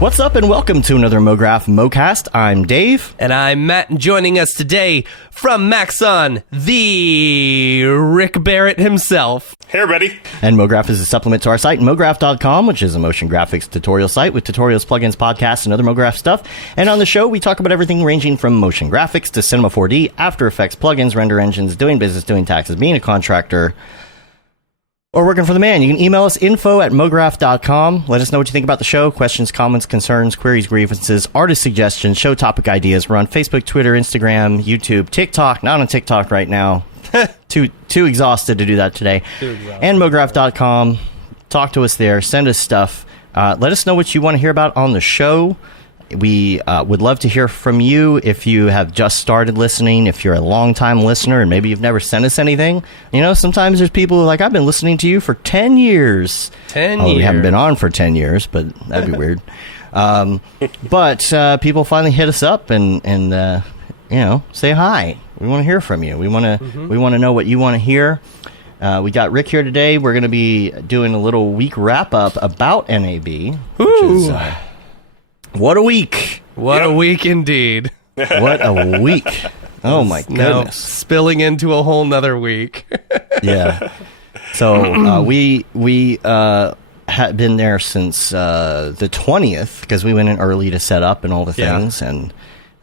What's up and welcome to another Mograph Mocast. I'm Dave. And I'm Matt, and joining us today from Maxon, the Rick Barrett himself. Hey, everybody. And Mograph is a supplement to our site, mograph.com, which is a motion graphics tutorial site with tutorials, plugins, podcasts, and other Mograph stuff. And on the show, we talk about everything ranging from motion graphics to Cinema 4D, After Effects, plugins, render engines, doing business, doing taxes, being a contractor, or working for the man. You can email us info@mograph.com. Let us know what you think about the show. Questions, comments, concerns, queries, grievances, artist suggestions, show topic ideas. We're on Facebook, Twitter, Instagram, YouTube, TikTok. Not on TikTok right now. Too exhausted to do that today. And mograph.com. Talk to us there. Send us stuff. Let us know what you want to hear about on the show. We would love to hear from you if you have just started listening, if you're a long-time listener and maybe you've never sent us anything. You know, sometimes there's people who are like, I've been listening to you for 10 years. 10 years. We haven't been on for 10 years, but that'd be weird. But people finally hit us up and you know, say hi. We want to hear from you. We want to know what you want to hear. We got Rick here today. We're going to be doing a little week wrap-up about NAB, which is... what a week. What a week indeed. What a week. Oh my goodness. Now spilling into a whole nother week. Yeah. So we had been there since the 20th because we went in early to set up and all the things. And,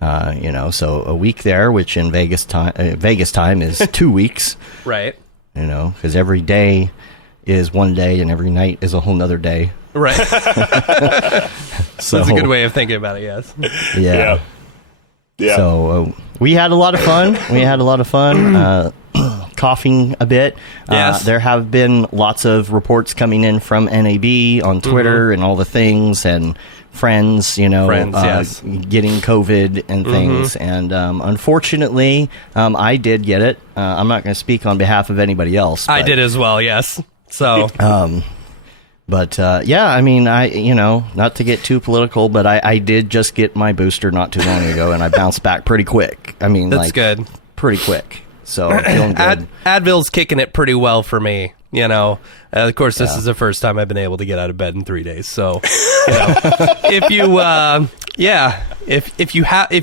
you know, so a week there, which in Vegas time is 2 weeks. Right. You know, because every day is one day and every night is a whole nother day. Right. So, that's a good way of thinking about it, yes. Yeah. So we had a lot of fun. Coughing a bit. Yes. There have been lots of reports coming in from NAB on Twitter and all the things, and friends, you know, getting COVID and things. And unfortunately, I did get it. I'm not going to speak on behalf of anybody else. I did as well, yes. So... But, yeah, I mean, you know, not to get too political, but I did just get my booster not too long ago, and I bounced back pretty quick. I mean, that's good. Pretty quick. So, I'm feeling good. Advil's kicking it pretty well for me, you know. Of course, this is the first time I've been able to get out of bed in 3 days. So, you know, if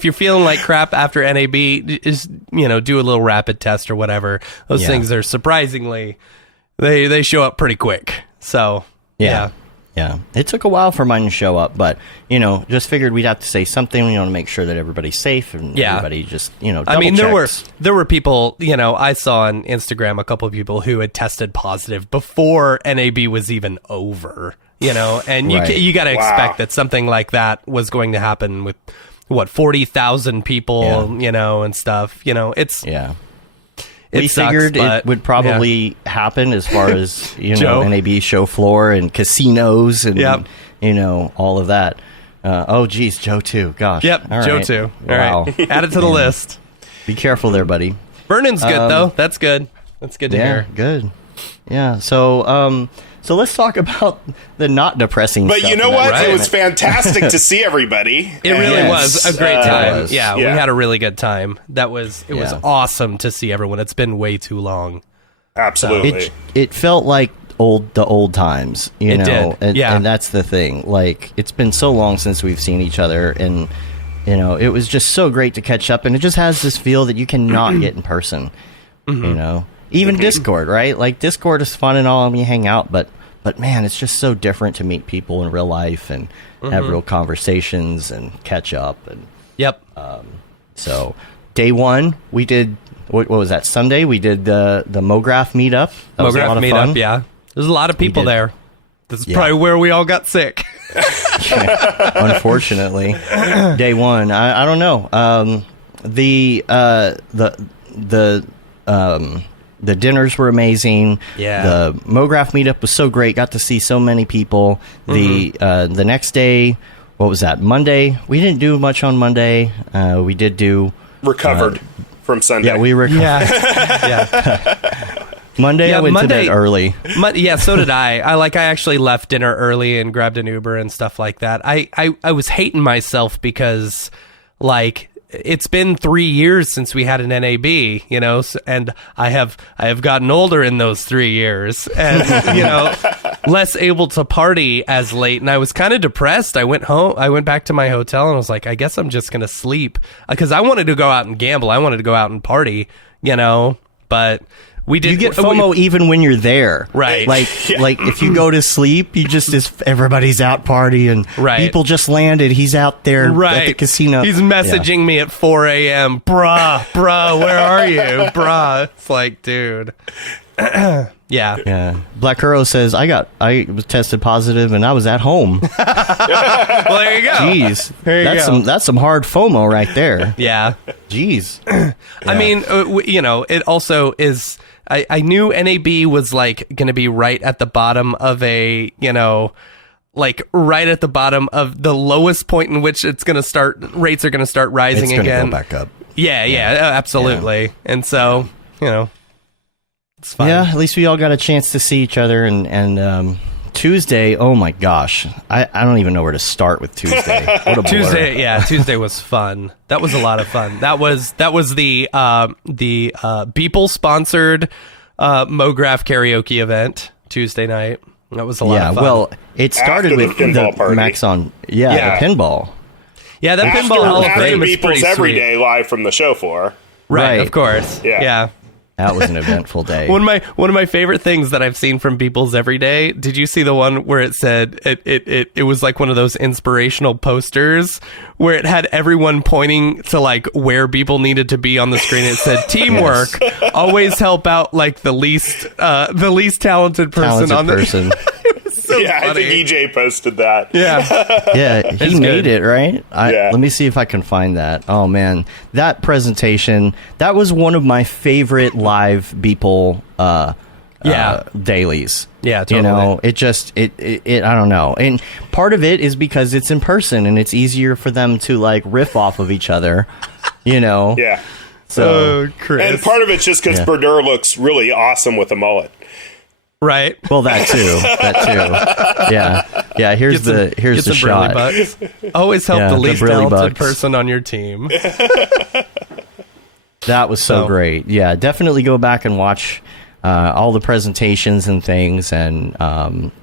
you're feeling like crap after NAB, just, you know, do a little rapid test or whatever. Those things are surprisingly, they show up pretty quick. So... Yeah. It took a while for mine to show up, but, you know, just figured we'd have to say something, you know, to make sure that everybody's safe and everybody just, you know, double checks. there were people, you know, I saw on Instagram a couple of people who had tested positive before NAB was even over, you know, and you got to expect that something like that was going to happen with, 40,000 people, you know, and stuff, you know, it's... Yeah. We figured it would probably happen as far as, you know, NAB show floor and casinos and, you know, all of that. Oh, geez, Joe, too. Gosh. Yep, all Joe, right. too. Wow. All right. Add it to the list. Be careful there, buddy. Vernon's good, though. That's good. That's good to hear. Good. Yeah, so let's talk about the not depressing stuff. But you know what? It was fantastic to see everybody. It really was a great time. Yeah, we Yeah. had a really good time. It was awesome to see everyone. It's been way too long. Absolutely. It felt like the old times, you know. Did. And that's the thing. Like, it's been so long since we've seen each other, and you know, it was just so great to catch up, and it just has this feel that you cannot get in person. You know. Even Discord, right? Like, Discord is fun and all, and we hang out, but man, it's just so different to meet people in real life and have real conversations and catch up. And so day one, we did what was that? Sunday we did the Mograph meetup. That was a lot of fun. Yeah. There's a lot of people there. This is probably where we all got sick. Unfortunately, day one. I don't know. The dinners were amazing. Yeah. The Mograph meetup was so great. Got to see so many people. The next day, what was that? Monday. We didn't do much on Monday. We did do recovered from Sunday. Yeah, we recovered. Monday, I went to bed early. So did I. I actually left dinner early and grabbed an Uber and stuff like that. I was hating myself because, like, it's been 3 years since we had an NAB, you know, and I have gotten older in those 3 years, and you know, less able to party as late, and I was kind of depressed. I went back to my hotel, and I was like, I guess I'm just gonna sleep, because I wanted to go out and gamble. I wanted to go out and party, you know, but we did. You get FOMO even when you're there, right? Like if you go to sleep, you just everybody's out partying. Right. People just landed. He's out there at the casino. He's messaging me at 4 a.m. Bruh, where are you, bruh? It's like, dude. Yeah. Black Hero says I was tested positive and I was at home. Well, there you go. Jeez, that's some hard FOMO right there. Yeah. Jeez. I mean, you know, it also is. I knew NAB was like going to be right at the bottom of a, you know, like right at the bottom of the lowest point in which rates are going to start rising it's again. Go back up. Yeah, absolutely. Yeah. And so, you know, it's fine. Yeah, at least we all got a chance to see each other. And Tuesday, oh my gosh, I don't even know where to start with Tuesday. What a blur. Tuesday was fun. That was a lot of fun. That was the Beeple sponsored Mograph karaoke event Tuesday night. That was a lot of fun. Well, it started with the Maxon. The pinball. Yeah, that pinball Hall of Fame is pretty sweet. Every day live from the show floor. Right, of course. Yeah. That was an eventful day. One of my favorite things that I've seen from Beeple's Every Day. Did you see the one where it said it was like one of those inspirational posters where it had everyone pointing to like where Beeple needed to be on the screen? It said teamwork, always help out like the least talented person on the person. So funny. I think EJ posted that. Yeah, he made it, right? Let me see if I can find that. Oh man, that presentation, that was one of my favorite live Beeple dailies. Yeah, totally. You know, it I don't know. And part of it is because it's in person and it's easier for them to like riff off of each other, you know. Yeah. So, Chris. And part of it's just because Berdure looks really awesome with a mullet. Right. Well, that too. Yeah. Here's the shot. Always help the least talented person on your team. That was so great. Yeah, definitely go back and watch all the presentations and things, and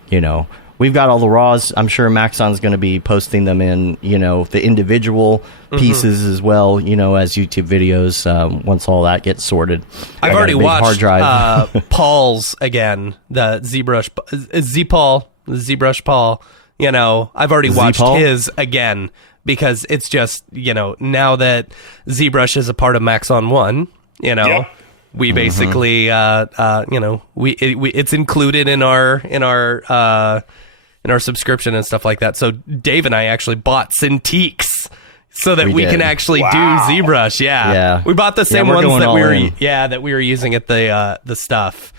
you know, we've got all the raws. I'm sure Maxon's going to be posting them in, you know, the individual pieces as well, you know, as YouTube videos once all that gets sorted. I've already watched Paul's again, the ZBrush Paul. You know, I've already watched his again because it's just, you know, now that ZBrush is a part of Maxon 1, you know, we basically, you know, it's included in our subscription and stuff like that. So Dave and I actually bought Cintiqs so that we can actually do ZBrush. Yeah. We bought the same ones that we were using at the stuff.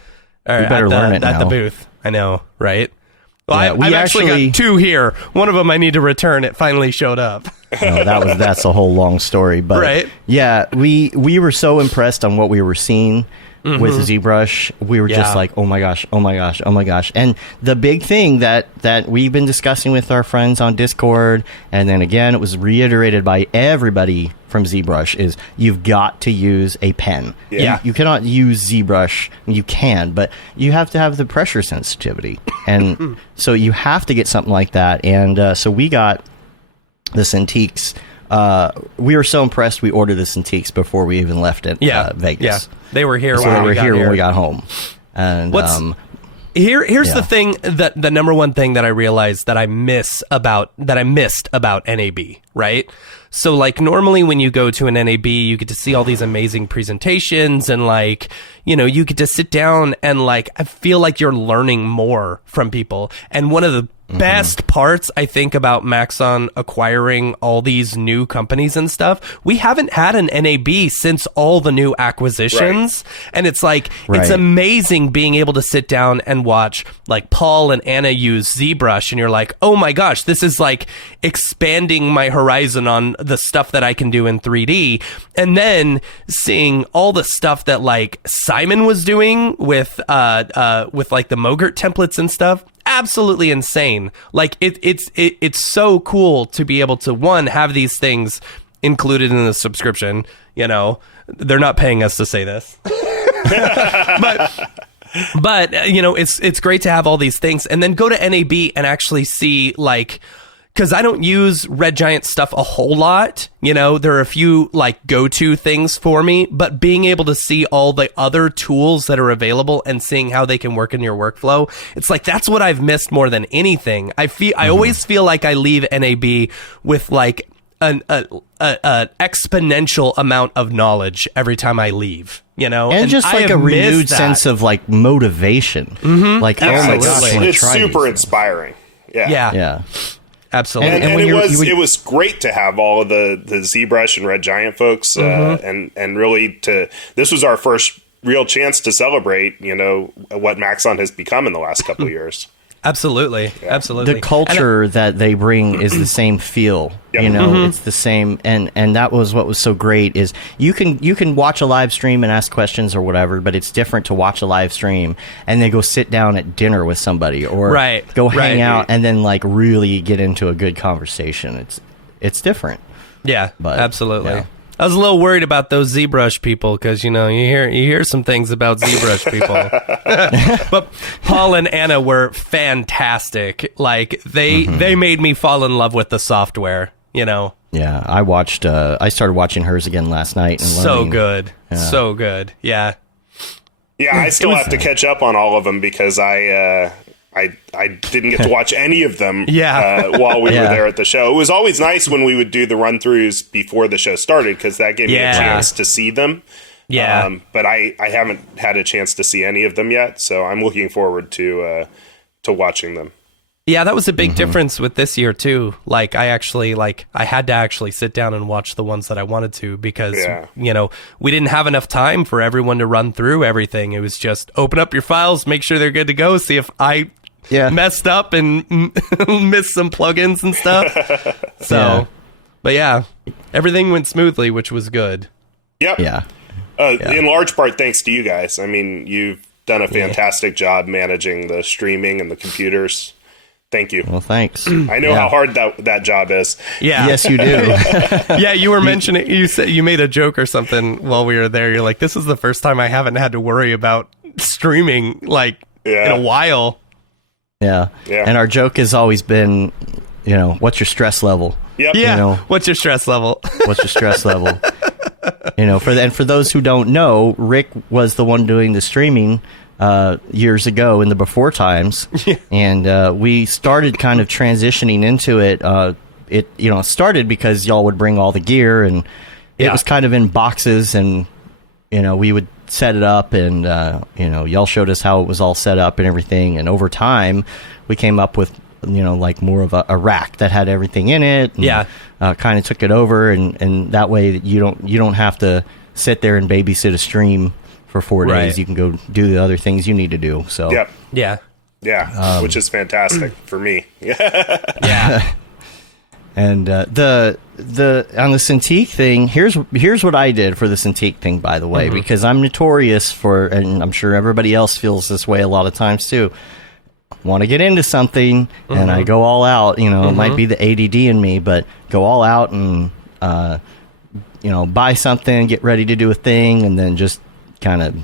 Or we better learn it at the booth. I know, right? Well, I've actually got 2 here. One of them I need to return. It finally showed up. No, that's a whole long story. But yeah, we were so impressed on what we were seeing with ZBrush. We were just like, oh my gosh. And the big thing that we've been discussing with our friends on Discord, and then again, it was reiterated by everybody from ZBrush, is you've got to use a pen. You cannot use ZBrush. You can, but you have to have the pressure sensitivity. And so you have to get something like that. And so we got the Cintiqs. We were so impressed, we ordered the Cintiqs before we even left at Vegas. Yeah, they were here. So they were here when we got home. And here's the thing, that the number one thing that I realized that I missed about NAB, right? So like normally when you go to an NAB, you get to see all these amazing presentations and like, you know, you get to sit down and like, I feel like you're learning more from people. And one of the best parts, I think, about Maxon acquiring all these new companies and stuff, we haven't had an NAB since all the new acquisitions. And it's like, it's amazing being able to sit down and watch like Paul and Anna use ZBrush, and you're like, oh my gosh, this is like expanding my horizon on the stuff that I can do in 3D. And then seeing all the stuff that like Simon was doing with like the Mogert templates and stuff. Absolutely insane. Like it's so cool to be able to, one, have these things included in the subscription. You know, they're not paying us to say this. But you know, it's great to have all these things, and then go to NAB and actually see, like, because I don't use Red Giant stuff a whole lot. You know, there are a few like go-to things for me, but being able to see all the other tools that are available and seeing how they can work in your workflow, it's like that's what I've missed more than anything. I always feel like I leave NAB with like an exponential amount of knowledge every time I leave. You know, and just like a renewed sense of like motivation. Like, oh my gosh, it's super inspiring. Yeah. Absolutely. And it was great to have all of the ZBrush and Red Giant folks, and really this was our first real chance to celebrate, you know, what Maxon has become in the last couple of years. Absolutely. Absolutely. The culture that they bring is the same feel. Yep. You know, it's the same, and that was what was so great is you can watch a live stream and ask questions or whatever, but it's different to watch a live stream and then go sit down at dinner with somebody or go hang out and then like really get into a good conversation. It's different. Yeah, but, absolutely. Yeah. I was a little worried about those ZBrush people because, you know, you hear some things about ZBrush people. But Paul and Anna were fantastic. Like, they made me fall in love with the software, you know. Yeah, I started watching hers again last night. And so good. Yeah. So good. Yeah. Yeah, I still have to catch up on all of them because I didn't get to watch any of them while we were there at the show. It was always nice when we would do the run-throughs before the show started because that gave me a chance to see them. Yeah. But I haven't had a chance to see any of them yet, so I'm looking forward to watching them. Yeah, that was a big difference with this year too. Like I had to actually sit down and watch the ones that I wanted to because you know, we didn't have enough time for everyone to run through everything. It was just open up your files, make sure they're good to go, see if I messed up and missed some plugins and stuff. So, but yeah, everything went smoothly, which was good. Yep. Yeah. In large part, thanks to you guys. I mean, you've done a fantastic job managing the streaming and the computers. Thank you. Well, thanks. I know how hard that job is. Yeah. Yes, you do. Yeah, you were mentioning, you said you made a joke or something while we were there. You're like, this is the first time I haven't had to worry about streaming like in a while. Yeah. And our joke has always been, you know, what's your stress level? Yep. Yeah. You know, what's your stress level? What's your stress level? You know, for those who don't know, Rick was the one doing the streaming years ago in the before times, and we started kind of transitioning into it. It started because y'all would bring all the gear, and it was kind of in boxes, and you know, we would set it up, and you know, y'all showed us how it was all set up and everything, and over time we came up with, you know, like more of a rack that had everything in it, and, kind of took it over, and that way you don't have to sit there and babysit a stream for 4 days. You can go do the other things you need to do. So which is fantastic for me. And the on the Cintiq thing, here's what I did for the Cintiq thing, by the way, because I'm notorious for, and I'm sure everybody else feels this way a lot of times too, want to get into something and I go all out. You know, it might be the ADD in me, but go all out and you know, buy something, get ready to do a thing, and then just kind of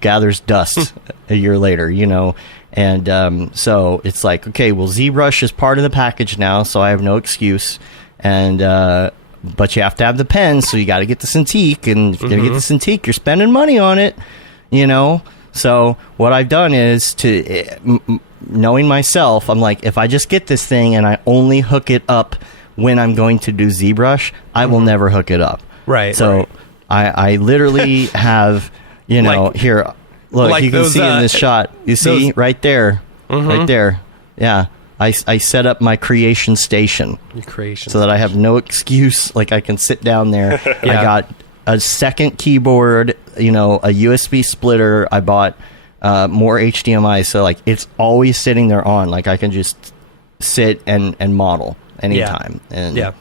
gathers dust a year later, you know. And so it's like, okay, well, ZBrush is part of the package now, so I have no excuse. And but you have to have the pen, so you got to get the Cintiq, and if you're gonna get the Cintiq, you're spending money on it, you know. So what I've done is, knowing myself, I'm like, if I just get this thing and I only hook it up when I'm going to do ZBrush, I will never hook it up. Right. So I literally have, you know, like, here, look, like you can see in this shot. You see right there, right there. Yeah. I set up my creation station so that I have no excuse. Like, I can sit down there. I got a second keyboard, you know, a USB splitter. I bought more HDMI. So, like, it's always sitting there on. Like, I can just sit and model anytime. And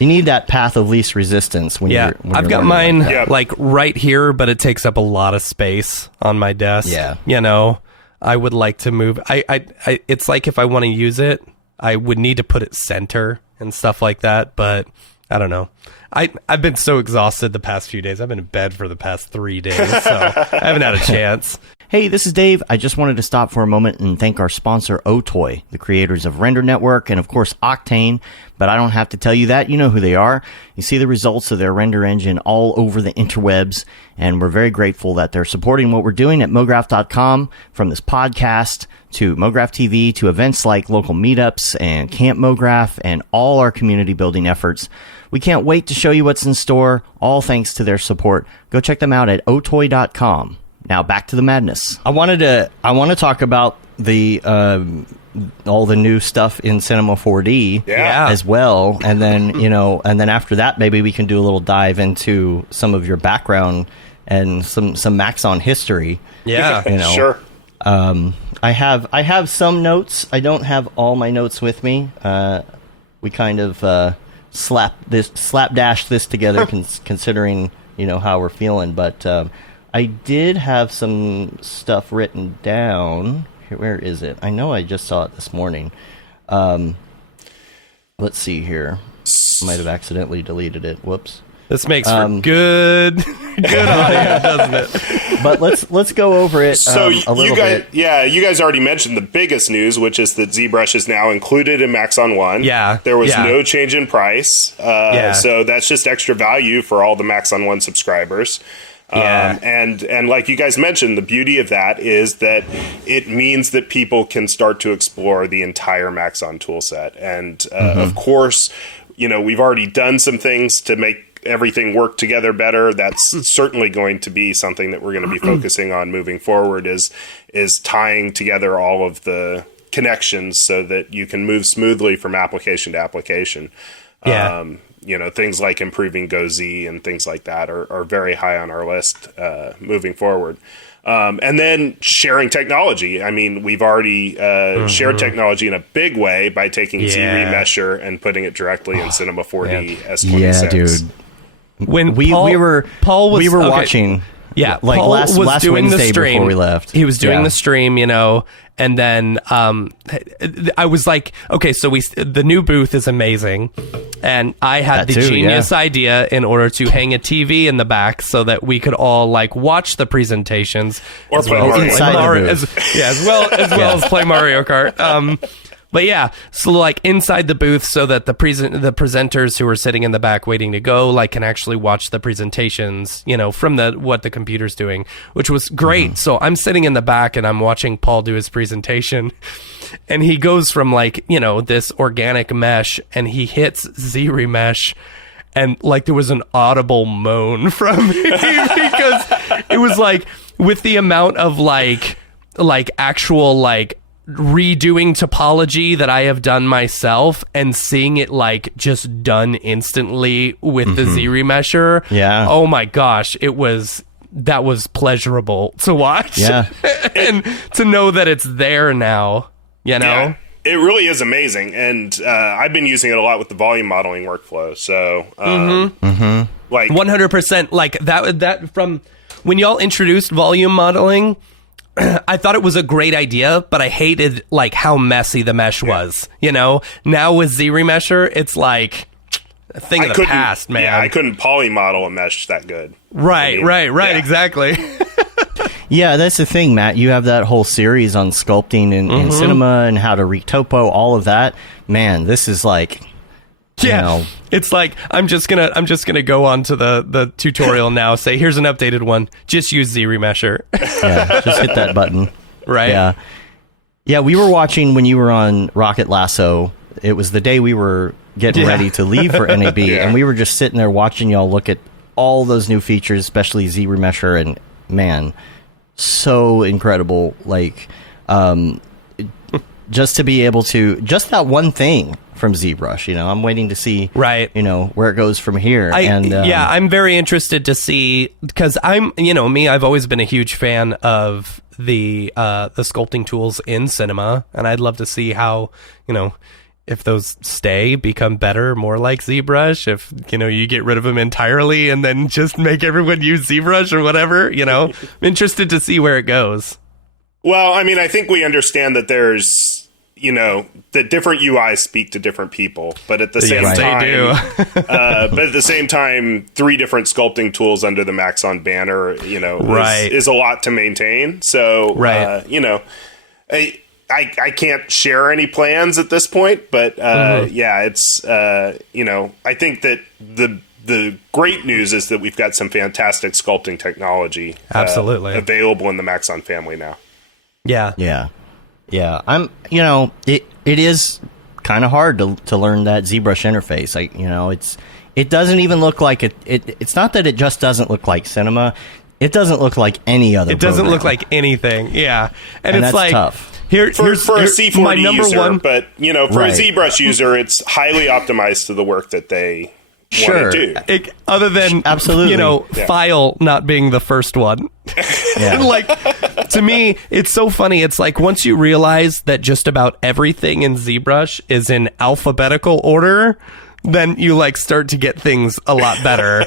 you need that path of least resistance when you're I've got mine like right here, but it takes up a lot of space on my desk. You know, I would like to move. I it's like if I want to use it, I would need to put it center and stuff like that. But I don't know. I've been so exhausted the past few days. I've been in bed for the past 3 days, so I haven't had a chance. Hey, this is Dave. I just wanted to stop for a moment and thank our sponsor, Otoy, the creators of Render Network and, of course, Octane. But I don't have to tell you that. You know who they are. You see the results of their render engine all over the interwebs, and we're very grateful that they're supporting what we're doing at Mograph.com, from this podcast to Mograph TV to events like local meetups and Camp Mograph and all our community building efforts. We can't wait to show you what's in store, all thanks to their support. Go check them out at otoy.com. Now back to the madness. I want to talk about the all the new stuff in Cinema 4D as well, and then and then after that maybe we can do a little dive into some of your background and some Maxon history. Yeah, sure. I have some notes. I don't have all my notes with me. We kind of slapdash this together, considering how we're feeling, but. I did have some stuff written down. Where is it? I know I just saw it this morning. Let's see here. I might have accidentally deleted it. Whoops. This makes for good audio, doesn't it? But let's go over it a little bit. Yeah, you guys already mentioned the biggest news, which is that ZBrush is now included in Maxon 1. Yeah. There was no change in price. So that's just extra value for all the Maxon 1 subscribers. And like you guys mentioned, the beauty of that is that it means that people can start to explore the entire Maxon toolset. And of course, we've already done some things to make everything work together better. That's certainly going to be something that we're going to be focusing on moving forward, is tying together all of the connections so that you can move smoothly from application to application. Things like improving GoZ and things like that are very high on our list moving forward. And then sharing technology. I mean, we've already shared technology in a big way by taking Z-Remesher and putting it directly in Cinema 4D S26. Yeah, dude. When we were watching... Yeah, like Paul last doing Wednesday the stream. Before we left. He was doing the stream, and then I was like, okay, so the new booth is amazing, and I had the genius idea in order to hang a TV in the back so that we could all watch the presentations or play Mario as well as play Mario Kart. But yeah, so inside the booth, so that the presenters who are sitting in the back waiting to go can actually watch the presentations, from what the computer's doing, which was great. So I'm sitting in the back and I'm watching Paul do his presentation, and he goes from this organic mesh and he hits Z-Remesh, and there was an audible moan from me because it was with the amount of actual redoing topology that I have done myself and seeing it just done instantly with the Z-Remesher. Yeah. Oh my gosh, that was pleasurable to watch. Yeah. And to know that it's there now, Yeah, it really is amazing. And I've been using it a lot with the volume modeling workflow. So 100% that from when y'all introduced volume modeling, I thought it was a great idea, but I hated how messy the mesh was. Now with Z-Remesher, it's a thing of the past, man. Yeah, I couldn't polymodel a mesh that good. Right, exactly. Yeah, that's the thing, Matt. You have that whole series on sculpting in cinema and how to retopo, all of that. Man, this is it's I'm just gonna go on to the tutorial now. Say, here's an updated one. Just use Z-Remesher. Yeah, just hit that button. Right. Yeah. We were watching when you were on Rocket Lasso. It was the day we were getting ready to leave for NAB, and we were just sitting there watching y'all look at all those new features, especially Z-Remesher, and man, so incredible. Just to be able to just that one thing from ZBrush, I'm waiting to see, where it goes from here. I'm very interested to see, because I'm, I've always been a huge fan of the sculpting tools in cinema, and I'd love to see how, if those become better, more like ZBrush, if, you get rid of them entirely and then just make everyone use ZBrush or whatever, I'm interested to see where it goes. Well, I mean, I think we understand that there's, that different UIs speak to different people, but at the same time, they do. but at the same time, 3 different sculpting tools under the Maxon banner, is a lot to maintain. So, I can't share any plans at this point, but it's I think that the great news is that we've got some fantastic sculpting technology absolutely available in the Maxon family now. Yeah. I'm, it is kind of hard to learn that ZBrush interface. It doesn't even look like it. It's not that it just doesn't look like Cinema. It doesn't look like any other. It doesn't look like anything. Yeah, and it's that's like tough. For a C4D my number user, one, but for a ZBrush user, it's highly optimized to the work that they want to do. Other than absolutely, file not being the first one. To me, it's so funny. It's like once you realize that just about everything in ZBrush is in alphabetical order, then you start to get things a lot better.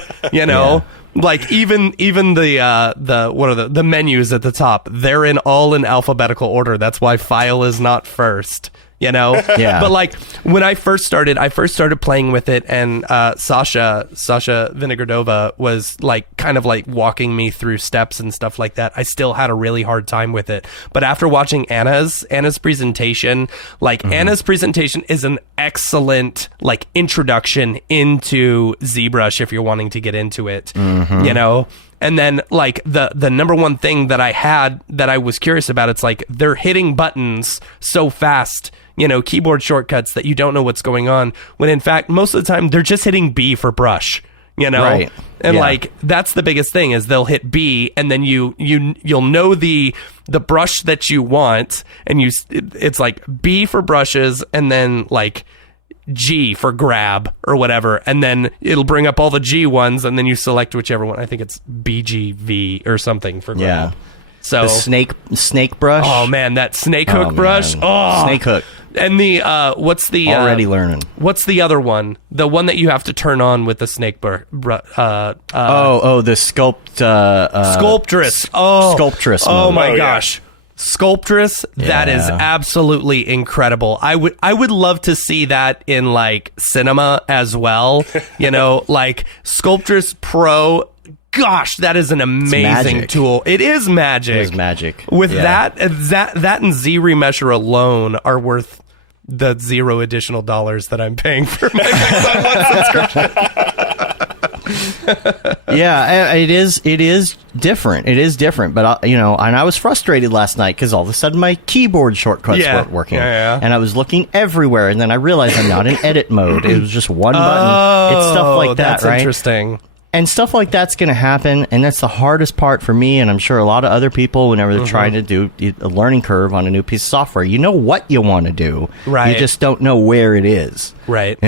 Like even the menus at the top, they're all in alphabetical order. That's why file is not first. But when I first started playing with it, and Sasha Vinogradova was kind of walking me through steps and stuff like that. I still had a really hard time with it. But after watching Anna's presentation, Anna's presentation is an excellent introduction into ZBrush if you're wanting to get into it. And then the number one thing that I was curious about, it's they're hitting buttons so fast, keyboard shortcuts, that you don't know what's going on, when in fact most of the time they're just hitting B for brush, right. And that's the biggest thing, is they'll hit B, and then you'll know the brush that you want, and it's B for brushes, and then G for grab or whatever, and then it'll bring up all the G ones, and then you select whichever one. I think it's BGV or something for grab. So the snake brush. Oh man, that snake hook brush. Oh, snake hook. And the what's the already learning? What's the other one? The one that you have to turn on with the snake the Sculptress. Sculptress. Oh my gosh. Sculptress, that is absolutely incredible. I would love to see that in Cinema as well. Sculptress Pro. Gosh, that is an amazing tool. It is magic. It is magic. With that and Z Remesher alone are worth the $0 additional that I'm paying for my Maxon One subscription. Yeah, it is different. It is different, but and I was frustrated last night because all of a sudden my keyboard shortcuts weren't working, and I was looking everywhere, and then I realized I'm not in edit mode. It was just one button. It's stuff like that, that's right? Interesting. And stuff like that's going to happen, and that's the hardest part for me, and I'm sure a lot of other people, whenever they're trying to do a learning curve on a new piece of software. You know what you want to do. Right. You just don't know where it is. Right.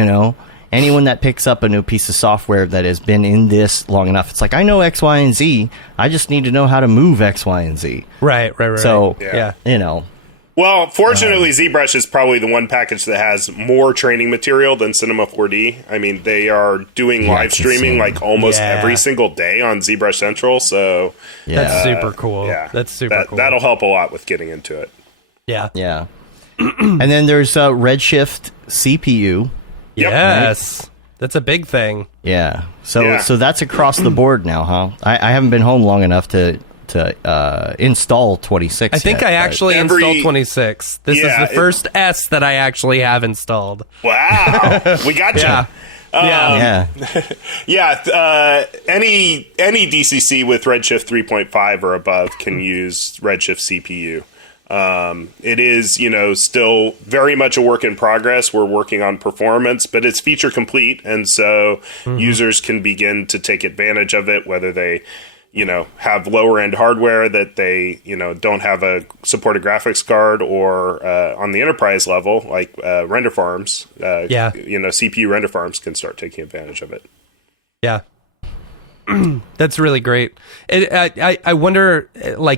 Anyone that picks up a new piece of software that has been in this long enough, it's I know X, Y, and Z. I just need to know how to move X, Y, and Z. Right. So, yeah. Well, fortunately, ZBrush is probably the one package that has more training material than Cinema 4D. I mean, they are doing live streaming almost every single day on ZBrush Central. So that's super cool. Yeah, that's super cool. That'll help a lot with getting into it. Yeah. And then there's Redshift CPU. Yep. Yes. Right? That's a big thing. Yeah. So that's across the board now, huh? I haven't been home long enough to install 26. I think I actually installed 26. This is the first S that I actually have installed. Wow, we got you. Any DCC with Redshift 3.5 or above can use Redshift CPU. It is, still very much a work in progress. We're working on performance, but it's feature complete, and so users can begin to take advantage of it, whether they have lower end hardware that they, don't have a supported graphics card, or on the enterprise level, like render farms, CPU render farms can start taking advantage of it. Yeah. That's really great. I wonder,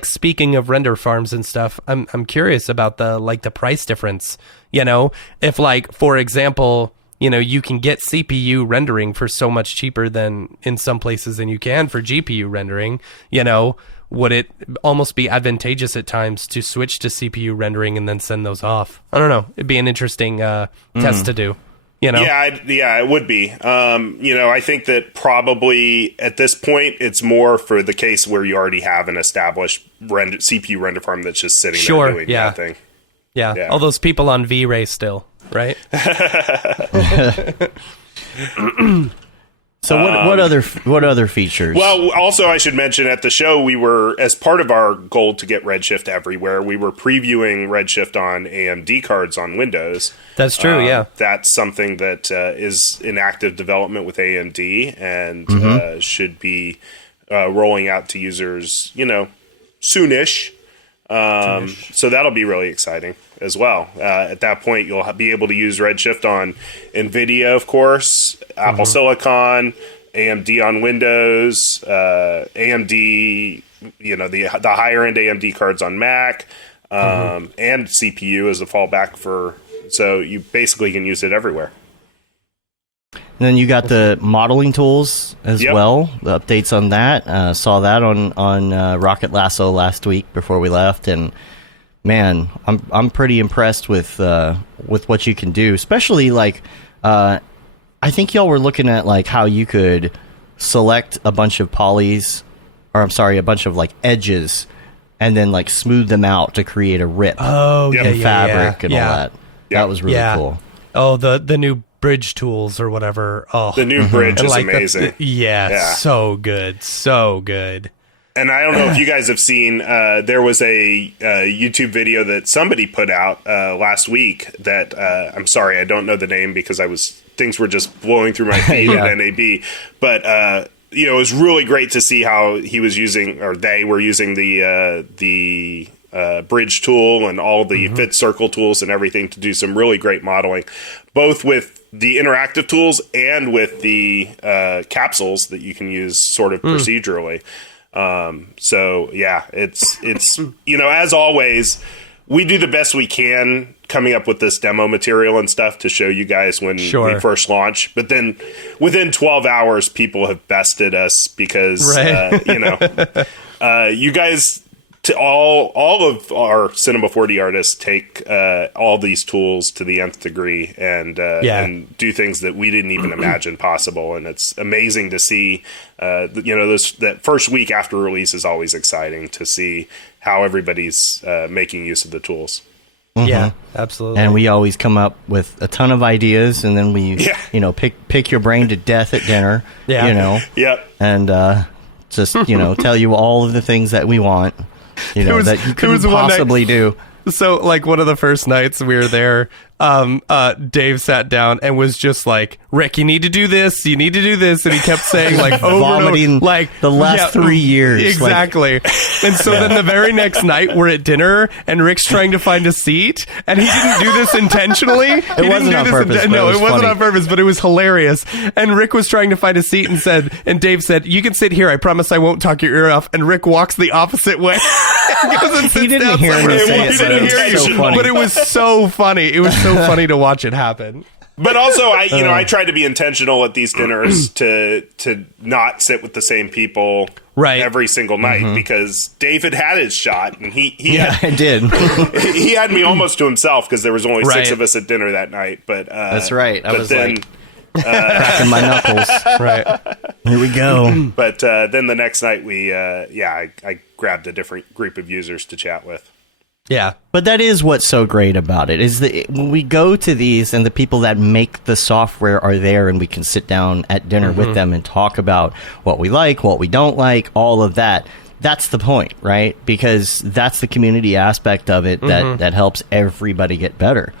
speaking of render farms and stuff, I'm curious about the price difference, if for example, you can get CPU rendering for so much cheaper than in some places than you can for GPU rendering, would it almost be advantageous at times to switch to CPU rendering and then send those off? I don't know. It'd be an interesting test to do. You know? Yeah, it would be. I think that probably at this point it's more for the case where you already have an established CPU render farm that's just sitting there doing nothing. Yeah, all those people on V-Ray still, right? So what other features? Well, also I should mention at the show we were, as part of our goal to get Redshift everywhere, we were previewing Redshift on AMD cards on Windows. That's true, yeah. That's something that is in active development with AMD and should be rolling out to users, soonish. So that'll be really exciting as well. At that point, you'll be able to use Redshift on NVIDIA, of course, Apple Silicon, AMD on Windows, AMD, the higher end AMD cards on Mac, and CPU as a fallback so you basically can use it everywhere. And then you got the modeling tools as well. The updates on that. Saw that on Rocket Lasso last week before we left, and man, I'm pretty impressed with what you can do. Especially I think y'all were looking at how you could select a bunch of a bunch of edges, and then smooth them out to create a rip. Oh, fabric and all that. That was really cool. Oh, the new bridge tools or whatever. Oh, the new bridge is amazing. So good, so good. And I don't know if you guys have seen, there was a YouTube video that somebody put out last week that I'm sorry, I don't know the name because things were just blowing through my feed at NAB. But it was really great to see how he was using, or they were using the bridge tool and all the fit circle tools and everything to do some really great modeling, both with the interactive tools and with the capsules that you can use sort of procedurally. It's as always, we do the best we can coming up with this demo material and stuff to show you guys when we first launch. But then within 12 hours, people have bested us because, you guys, all of our Cinema 4D artists take all these tools to the nth degree and do things that we didn't even imagine possible. And it's amazing to see, that first week after release is always exciting to see how everybody's making use of the tools. Yeah, absolutely. And we always come up with a ton of ideas, and then we, pick your brain to death at dinner, and just, tell you all of the things that we want. That you couldn't possibly do. So, one of the first nights we were there, Dave sat down and was just like, Rick, you need to do this, and he kept saying, over vomiting and over, the last 3 years. Exactly. And so then the very next night, we're at dinner, and Rick's trying to find a seat, and he didn't do this intentionally. It wasn't on purpose. No, it wasn't funny. on purpose, but it was hilarious. And Rick was trying to find a seat and Dave said, you can sit here, I promise I won't talk your ear off. And Rick walks the opposite way. He didn't hear me say it, but it was so funny. But it was so funny. It was so funny to watch it happen. But also, I tried to be intentional at these dinners to not sit with the same people every single night because David had his shot and he did. He had me almost to himself because there was only 6 of us at dinner that night. But that's right. I was cracking my knuckles. Right. Here we go. But then the next night I grabbed a different group of users to chat with. Yeah. But that is what's so great about it, is that when we go to these and the people that make the software are there and we can sit down at dinner with them and talk about what we like, what we don't like, all of that. That's the point, right? Because that's the community aspect of it that helps everybody get better.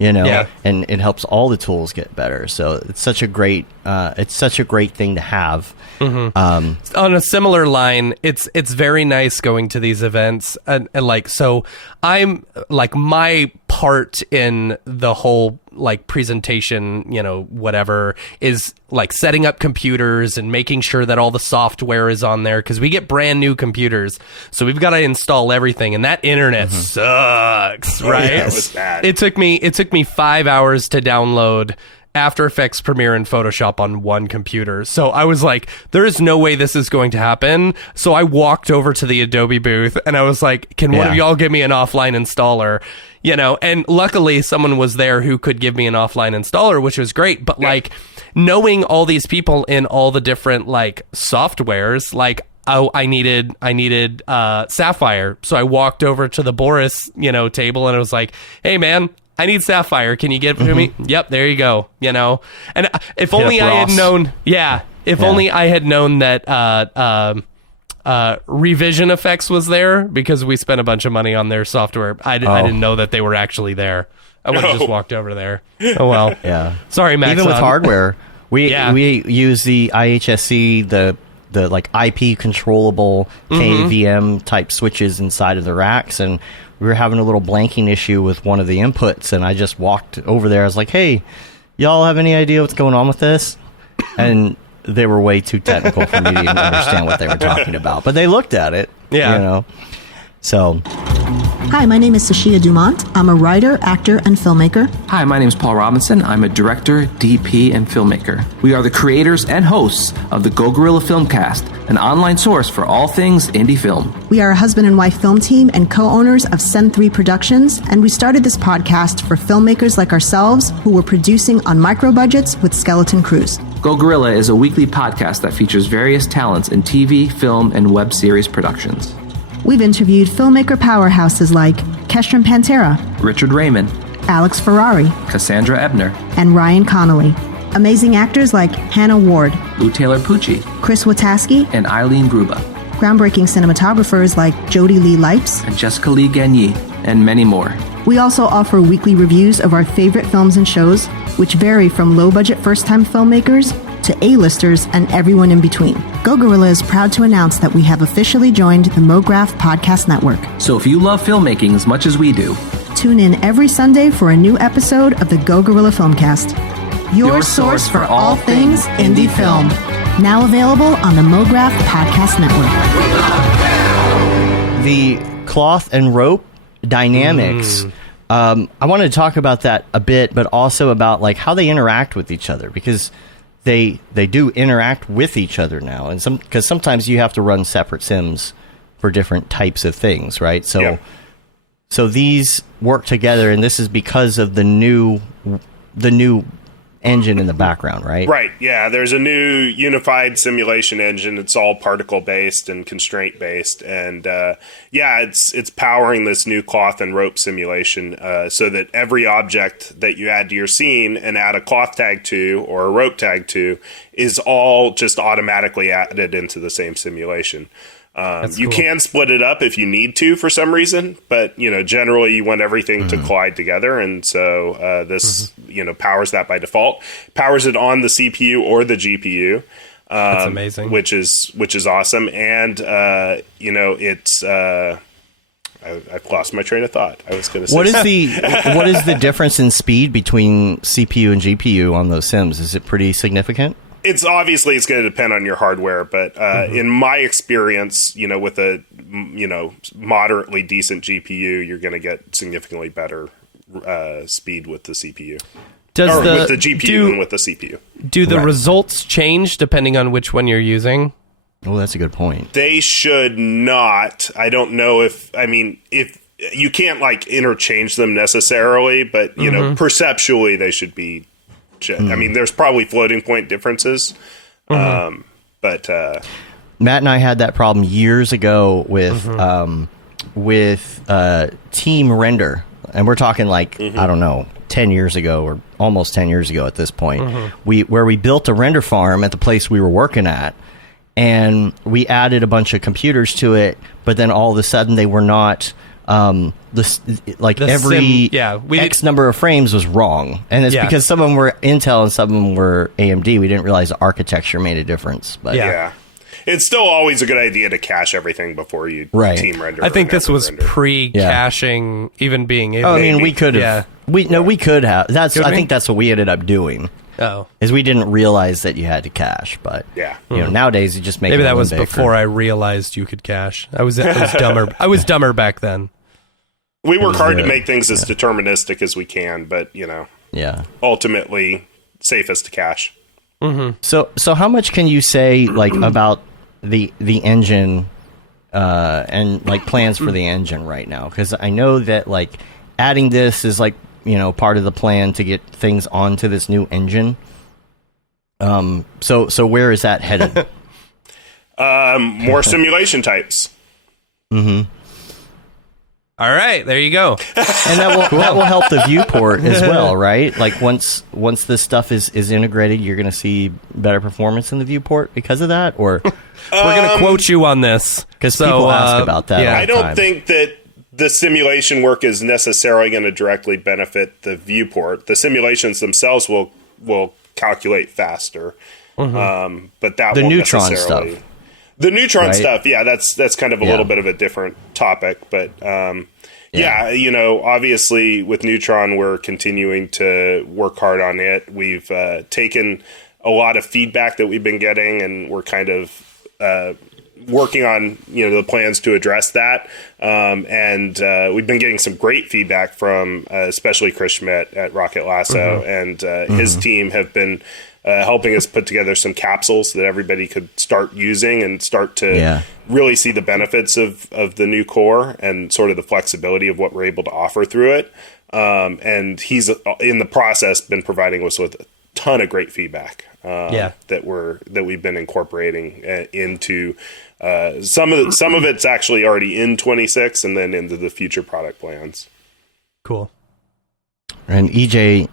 And it helps all the tools get better. So it's such a great thing to have. On a similar line, it's very nice going to these events and so I'm my part in the whole presentation, whatever, is setting up computers and making sure that all the software is on there because we get brand new computers, so we've got to install everything, and that internet sucks, right? Yeah, it was bad. It took me 5 hours to download After Effects, Premiere, and Photoshop on one computer. So I was like, there is no way this is going to happen. So I walked over to the Adobe booth and I was like, can one of y'all give me an offline installer? You know, and luckily someone was there who could give me an offline installer, which was great. But like knowing all these people in all the different like softwares, like, oh, I needed Sapphire. So I walked over to the Boris, table and I was like, hey man, I need Sapphire. Can you get it to me? Yep, there you go. And if only I had known, only I had known that Revision Effects was there, because we spent a bunch of money on their software. I didn't know that they were actually there. I would have just walked over there. Oh well. Yeah. Sorry, Maxon. Even with hardware, we use the IHSC, the like IP controllable KVM type switches inside of the racks, and we were having a little blanking issue with one of the inputs, and I just walked over there. I was like, hey, y'all have any idea what's going on with this? And they were way too technical for me to even understand what they were talking about. But they looked at it, So... Hi, my name is Sashia Dumont. I'm a writer, actor, and filmmaker. Hi, my name is Paul Robinson. I'm a director, DP, and filmmaker. We are the creators and hosts of the Go Gorilla Filmcast, an online source for all things indie film. We are a husband and wife film team and co-owners of Sen3 Productions, and we started this podcast for filmmakers like ourselves who were producing on micro budgets with skeleton crews. Go Gorilla is a weekly podcast that features various talents in TV, film, and web series productions. We've interviewed filmmaker powerhouses like Kestrin Pantera, Richard Raymond, Alex Ferrari, Cassandra Ebner, and Ryan Connolly. Amazing actors like Hannah Ward, Lou Taylor Pucci, Chris Wataski, and Eileen Gruba. Groundbreaking cinematographers like Jody Lee Lipes, and Jessica Lee Gagné, and many more. We also offer weekly reviews of our favorite films and shows, which vary from low-budget first-time filmmakers to A-listers and everyone in between. Go Gorilla is proud to announce that we have officially joined the Mograph Podcast Network. So if you love filmmaking as much as we do, tune in every Sunday for a new episode of the Go Gorilla Filmcast, your source for all things indie film. Now available on the Mograph Podcast Network. The cloth and rope dynamics. I wanted to talk about that a bit, but also about like how they interact with each other, because they do interact with each other now, and because sometimes you have to run separate sims for different types of things, right? So these work together, and this is because of the new engine in the background, right? Right, yeah. There's a new unified simulation engine. It's all particle-based and constraint-based. And, it's powering this new cloth and rope simulation so that every object that you add to your scene and add a cloth tag to or a rope tag to is all just automatically added into the same simulation. You can split it up if you need to for some reason, but generally you want everything to collide together, and so this powers that by default. Powers it on the CPU or the GPU. That's amazing. Which is awesome, and it's. I've lost my train of thought. I was going to say what is the difference in speed between CPU and GPU on those sims? Is it pretty significant? It's obviously it's going to depend on your hardware, but in my experience, with a moderately decent GPU, you're going to get significantly better speed with the CPU. With the GPU than with the CPU. Do the results change depending on which one you're using? Oh, that's a good point. They should not. I don't know if you can't like interchange them necessarily, but perceptually they should be. I mean, there's probably floating point differences, but Matt and I had that problem years ago with Team Render, and we're talking like I don't know, 10 years ago or almost 10 years ago at this point. Where we built a render farm at the place we were working at, and we added a bunch of computers to it, but then all of a sudden they were not. Every X number of frames was wrong, and it's because some of them were Intel and some of them were AMD. We didn't realize the architecture made a difference. But it's still always a good idea to cache everything before you team render. I think this was pre-caching even being able. I mean, we could have. We could have. I think that's what we ended up doing. Is we didn't realize that you had to cache, but nowadays you just make maybe that was before I realized you could cache. I was dumber. I was dumber back then. We work hard to make things as deterministic as we can, but ultimately safest to cache. Mm-hmm. So how much can you say like about the engine and like plans for the engine right now? Because I know that like adding this is like, you know, part of the plan to get things onto this new engine. So where is that headed? More simulation types. Mm-hmm. All right, there you go. And that will help the viewport as well, right? Like once this stuff is integrated, you're going to see better performance in the viewport because of that, or we're going to quote you on this because people ask about that. Yeah, I don't think that the simulation work is necessarily going to directly benefit the viewport. The simulations themselves will calculate faster, but that the won't neutron necessarily. stuff. The neutron stuff, yeah, that's kind of a little bit of a different topic, but yeah, you know, obviously with neutron, we're continuing to work hard on it. We've taken a lot of feedback that we've been getting, and we're kind of working on, you know, the plans to address that. And we've been getting some great feedback from especially Chris Schmidt at Rocket Lasso, and his team have been helping us put together some capsules that everybody could start using and start to really see the benefits of the new core and sort of the flexibility of what we're able to offer through it. And he's in the process been providing us with a ton of great feedback that we've been incorporating into some of it's actually already in 26 and then into the future product plans. Cool. And EJ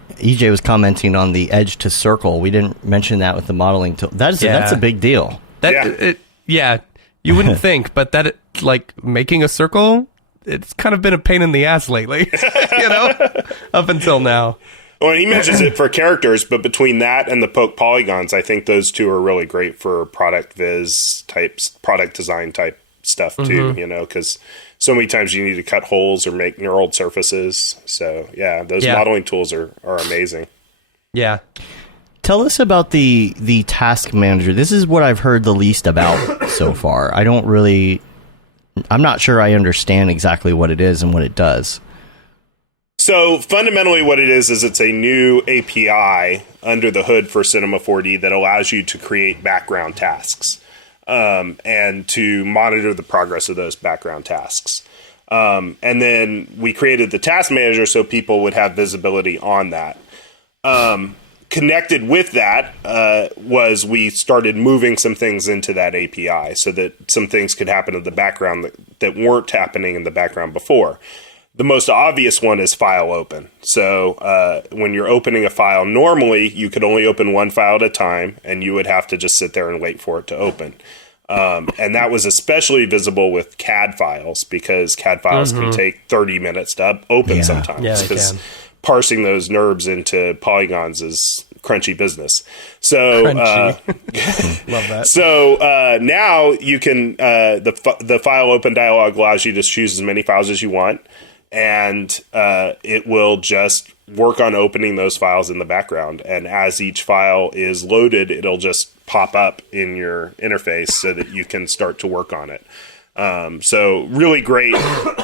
was commenting on the edge to circle. We didn't mention that with the modeling tool. That's a big deal. You wouldn't think, but that like making a circle, it's kind of been a pain in the ass lately, you know, up until now. Well, he mentions it for characters, but between that and the poke polygons, I think those two are really great for product viz types, product design type stuff too, you know, because so many times you need to cut holes or make knurled surfaces. So yeah, those modeling tools are amazing. Yeah. Tell us about the task manager. This is what I've heard the least about so far. I'm not sure I understand exactly what it is and what it does. So fundamentally what it is it's a new API under the hood for Cinema 4D that allows you to create background tasks. And to monitor the progress of those background tasks. And then we created the task manager so people would have visibility on that. Connected with that was we started moving some things into that API so that some things could happen in the background that weren't happening in the background before. The most obvious one is file open. So when you're opening a file, normally you could only open one file at a time, and you would have to just sit there and wait for it to open. And that was especially visible with CAD files, because CAD files can take 30 minutes to open sometimes. Because parsing those NURBs into polygons is crunchy business. So love that. So now you can the file open dialog allows you to choose as many files as you want. And it will just work on opening those files in the background. And as each file is loaded, it'll just pop up in your interface so that you can start to work on it. So really great,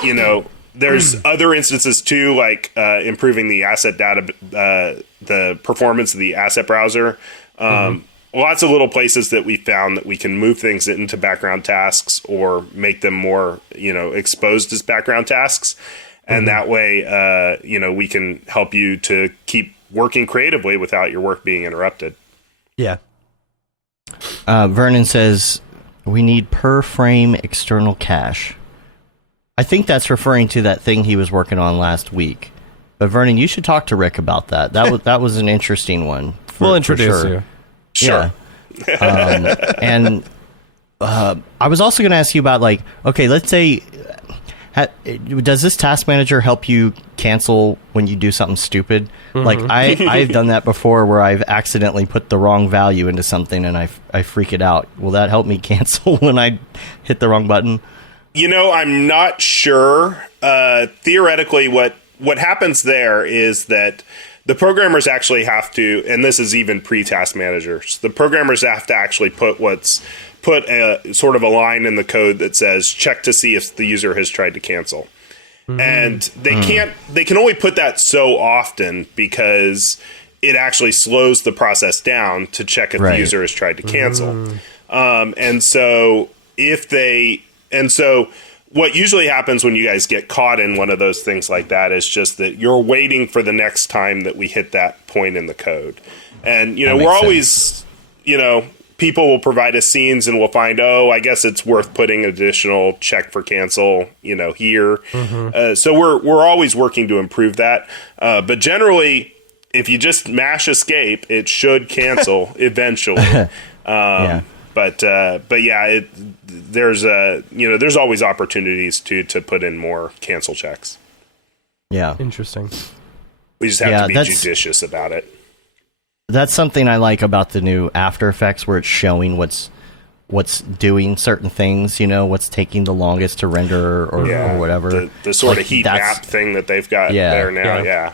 you know. There's other instances too, like improving the asset data, the performance of the asset browser. Lots of little places that we found that we can move things into background tasks or make them more, you know, exposed as background tasks. And that way, you know, we can help you to keep working creatively without your work being interrupted. Yeah. Vernon says, we need per frame external cache. I think that's referring to that thing he was working on last week. But Vernon, you should talk to Rick about that. That was an interesting one. We'll introduce you. Sure. Yeah. And I was also going to ask you about, like, okay, let's say, does this task manager help you cancel when you do something stupid? Like, I've done that before where I've accidentally put the wrong value into something and I freak it out. Will that help me cancel when I hit the wrong button? You know, I'm not sure. Theoretically, what happens there is that the programmers actually have to, and this is even pre-task managers, the programmers have to actually put a sort of a line in the code that says check to see if the user has tried to cancel. And they can only put that so often, because it actually slows the process down to check if the user has tried to cancel. And so what usually happens when you guys get caught in one of those things like that is just that you're waiting for the next time that we hit that point in the code. And, we're always, people will provide us scenes and we'll find, I guess it's worth putting an additional check for cancel, here. So we're always working to improve that. But generally, if you just mash escape, it should cancel eventually. But yeah, there's always opportunities to put in more cancel checks. Yeah. Interesting. We just have to be judicious about it. That's something I like about the new After Effects, where it's showing what's doing certain things, what's taking the longest to render or whatever. The sort of heat map thing that they've got there now. Yeah.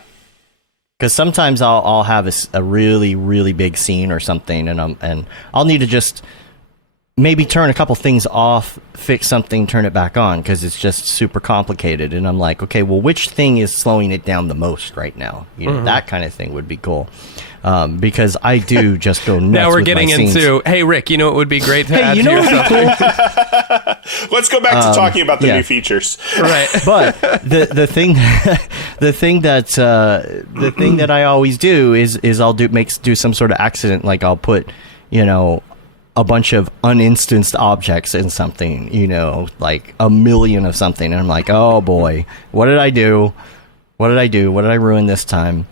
Because sometimes I'll have a really, really big scene or something, and I'll need to just maybe turn a couple things off, fix something, turn it back on, because it's just super complicated. And I'm like, okay, well, which thing is slowing it down the most right now? That kind of thing would be cool. Because I do just go nuts. Now we're with getting my into, scenes. hey, Rick, it would be great to add to what would be cool? Let's go back to talking about the new features. Right. But the thing that I always do is I'll do some sort of accident, like I'll put, a bunch of uninstanced objects in something, like a million of something, and I'm like, oh boy, what did I do? What did I ruin this time?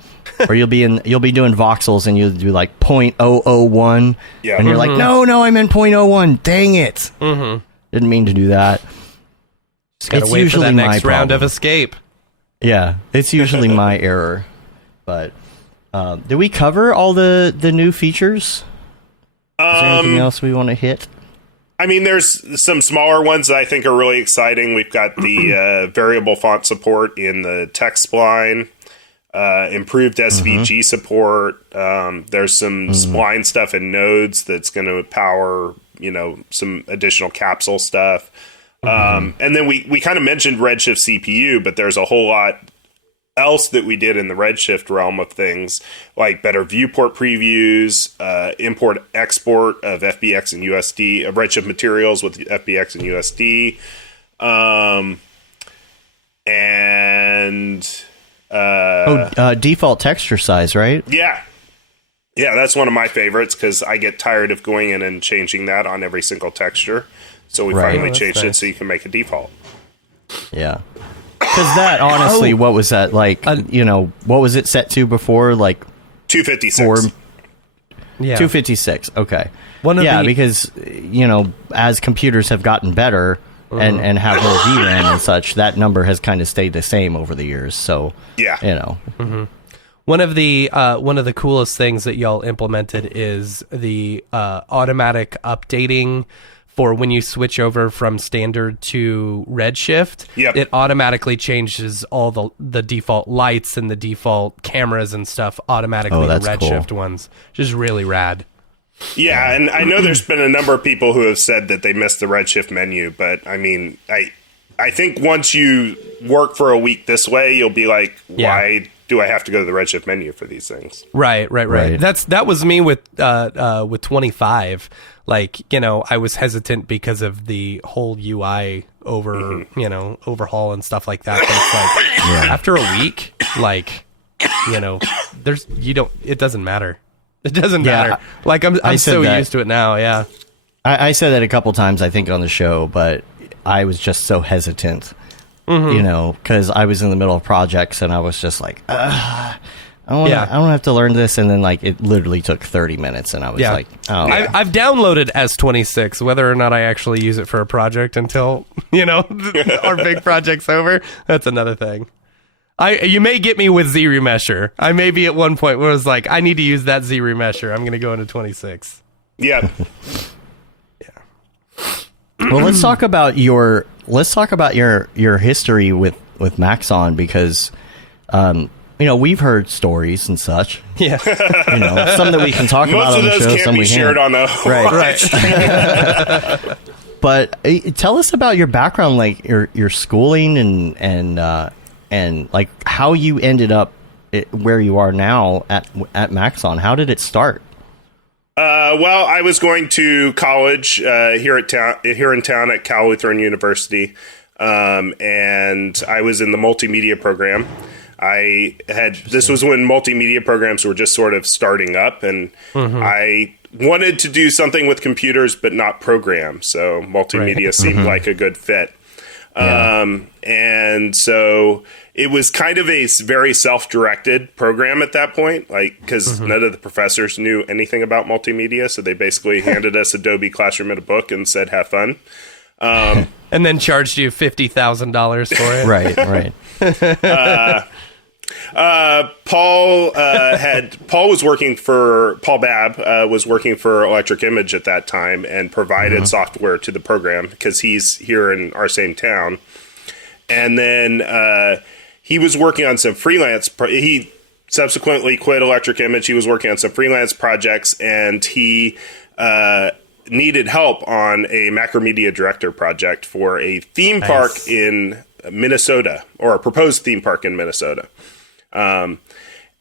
Or you'll be doing voxels and you'll do like 0.001, and you're like, no, I meant 0.01. Dang it! Didn't mean to do that. Just gotta wait for that next round of escape. Yeah, it's usually my error. But did we cover all the new features? Is there anything else we want to hit? I mean, there's some smaller ones that I think are really exciting. We've got the variable font support in the text spline, improved SVG support. There's some spline stuff in nodes that's going to power, some additional capsule stuff. And then we kind of mentioned Redshift CPU, but there's a whole lot else that we did in the Redshift realm of things, like better viewport previews, import export of FBX and USD, of Redshift materials with FBX and USD, and default texture size, right? Yeah, that's one of my favorites because I get tired of going in and changing that on every single texture. So we finally changed it so you can make a default. Yeah. Because that, honestly, what was that, like, what was it set to before? Like 256. 256, okay. Because, as computers have gotten better and have more VRAM and such, that number has kind of stayed the same over the years. So, One of the coolest things that y'all implemented is the automatic updating for when you switch over from standard to Redshift. It automatically changes all the default lights and the default cameras and stuff automatically to Redshift ones, which is really rad. Yeah, and I know there's been a number of people who have said that they missed the Redshift menu, but I mean, I think once you work for a week this way, you'll be like, why do I have to go to the Redshift menu for these things? Right. That was me with 25. Like, I was hesitant because of the whole UI overhaul and stuff like that. But it's like after a week, like, it doesn't matter. It doesn't matter. Like I'm so used to it now. Yeah. I said that a couple times, I think, on the show, but I was just so hesitant, because I was in the middle of projects and I was just like, I don't have to learn this. And then, like, it literally took 30 minutes and I was like, oh. I've downloaded S26, whether or not I actually use it for a project until, our big project's over. That's another thing. You may get me with Z-Remesher. I may be at one point where it's like, I need to use that Z-Remesher. I'm going to go into 26. Yeah. Well, let's talk about your history with Maxon, because we've heard stories and such. Yeah. Some that we can talk about on the show. Most of those can't be shared on the right. But tell us about your background, like your schooling and like how you ended up where you are now at Maxon? How did it start? Well, I was going to college here in town at Cal Lutheran University, and I was in the multimedia program. This was when multimedia programs were just sort of starting up, and I wanted to do something with computers, but not program. So multimedia seemed like a good fit. And so it was kind of a very self-directed program at that point, like, because none of the professors knew anything about multimedia. So they basically handed us Adobe Classroom and a book and said, have fun. And then charged you $50,000 for it. Right. Paul Babb was working for Electric Image at that time and provided software to the program because he's here in our same town. And then he was working on some freelance. He subsequently quit Electric Image. He was working on some freelance projects, and he needed help on a macromedia director project for a theme park in Minnesota, or a proposed theme park in Minnesota. And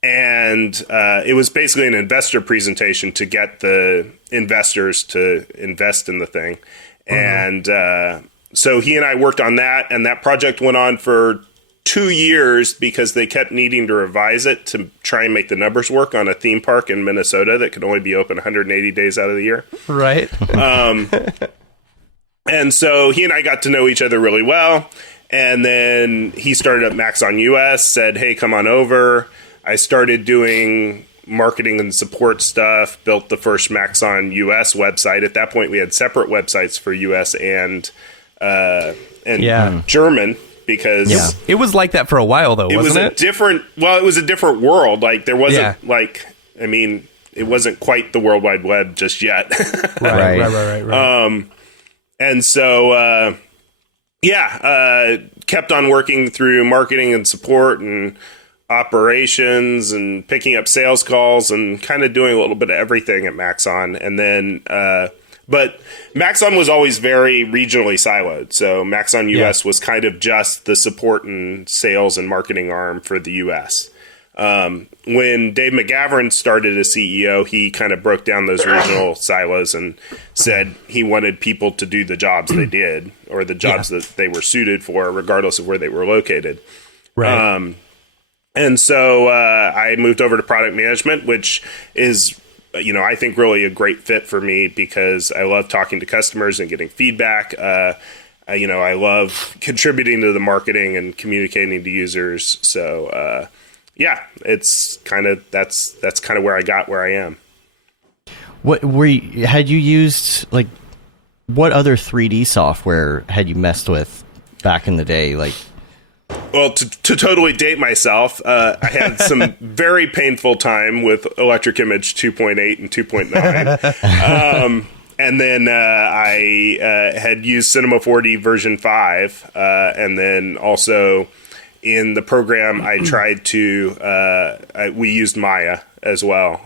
it was basically an investor presentation to get the investors to invest in the thing. And so he and I worked on that, and that project went on for 2 years because they kept needing to revise it to try and make the numbers work on a theme park in Minnesota that could only be open 180 days out of the year. Right. And so he and I got to know each other really well. And then he started at Maxon US, said, hey, come on over. I started doing marketing and support stuff, built the first Maxon US website. At that point, we had separate websites for US and German, because it was like that for a while, though, wasn't it? It was a different world. Like, there wasn't, it wasn't quite the World Wide Web just yet. Right. And so... kept on working through marketing and support and operations and picking up sales calls and kind of doing a little bit of everything at Maxon. And then, but Maxon was always very regionally siloed. So Maxon US was kind of just the support and sales and marketing arm for the US. When Dave McGavran started as CEO, he kind of broke down those regional silos and said he wanted people to do the jobs they did, or the jobs that they were suited for, regardless of where they were located. Right. And so I moved over to product management, which is, I think really a great fit for me because I love talking to customers and getting feedback. I love contributing to the marketing and communicating to users. So, it's kind of that's kind of where I got where I am. Had you used, like, what other 3D software had you messed with back in the day? Like, well, to totally date myself, I had some very painful time with Electric Image 2.8 and 2.9. And then I had used Cinema 4D version 5, and then also in the program, I tried to, we used Maya as well.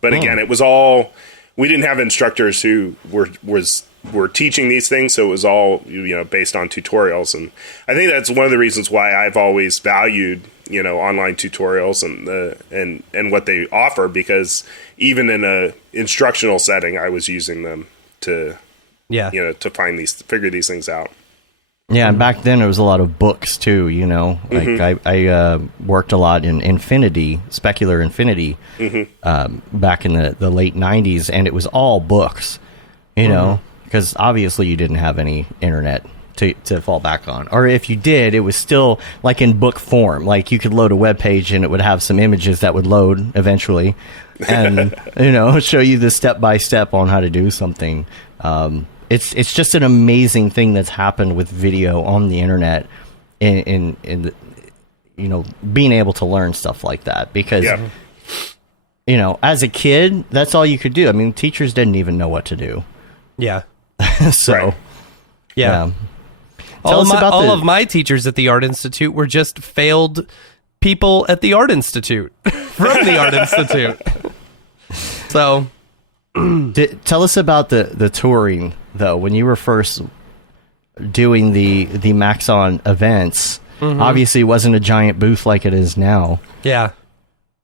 But again, it was all, we didn't have instructors who were teaching these things. So it was all, based on tutorials. And I think that's one of the reasons why I've always valued, online tutorials and what they offer, because even in a instructional setting, I was using them to, to figure these things out. Yeah, and back then there was a lot of books too, Like I worked a lot in Infinity, Specular Infinity, back in the late 90s, and it was all books, because obviously you didn't have any internet to fall back on. Or if you did, it was still like in book form. Like you could load a web page and it would have some images that would load eventually and, show you the step-by-step on how to do something. It's just an amazing thing that's happened with video on the internet in being able to learn stuff like that, because as a kid, that's all you could do. I mean, teachers didn't even know what to do. Yeah. So all of my teachers at the Art Institute were just failed people at the Art Institute from the Art Institute. So tell us about the touring, though. When you were first doing the Maxon events, Obviously, it wasn't a giant booth like it is now. Yeah.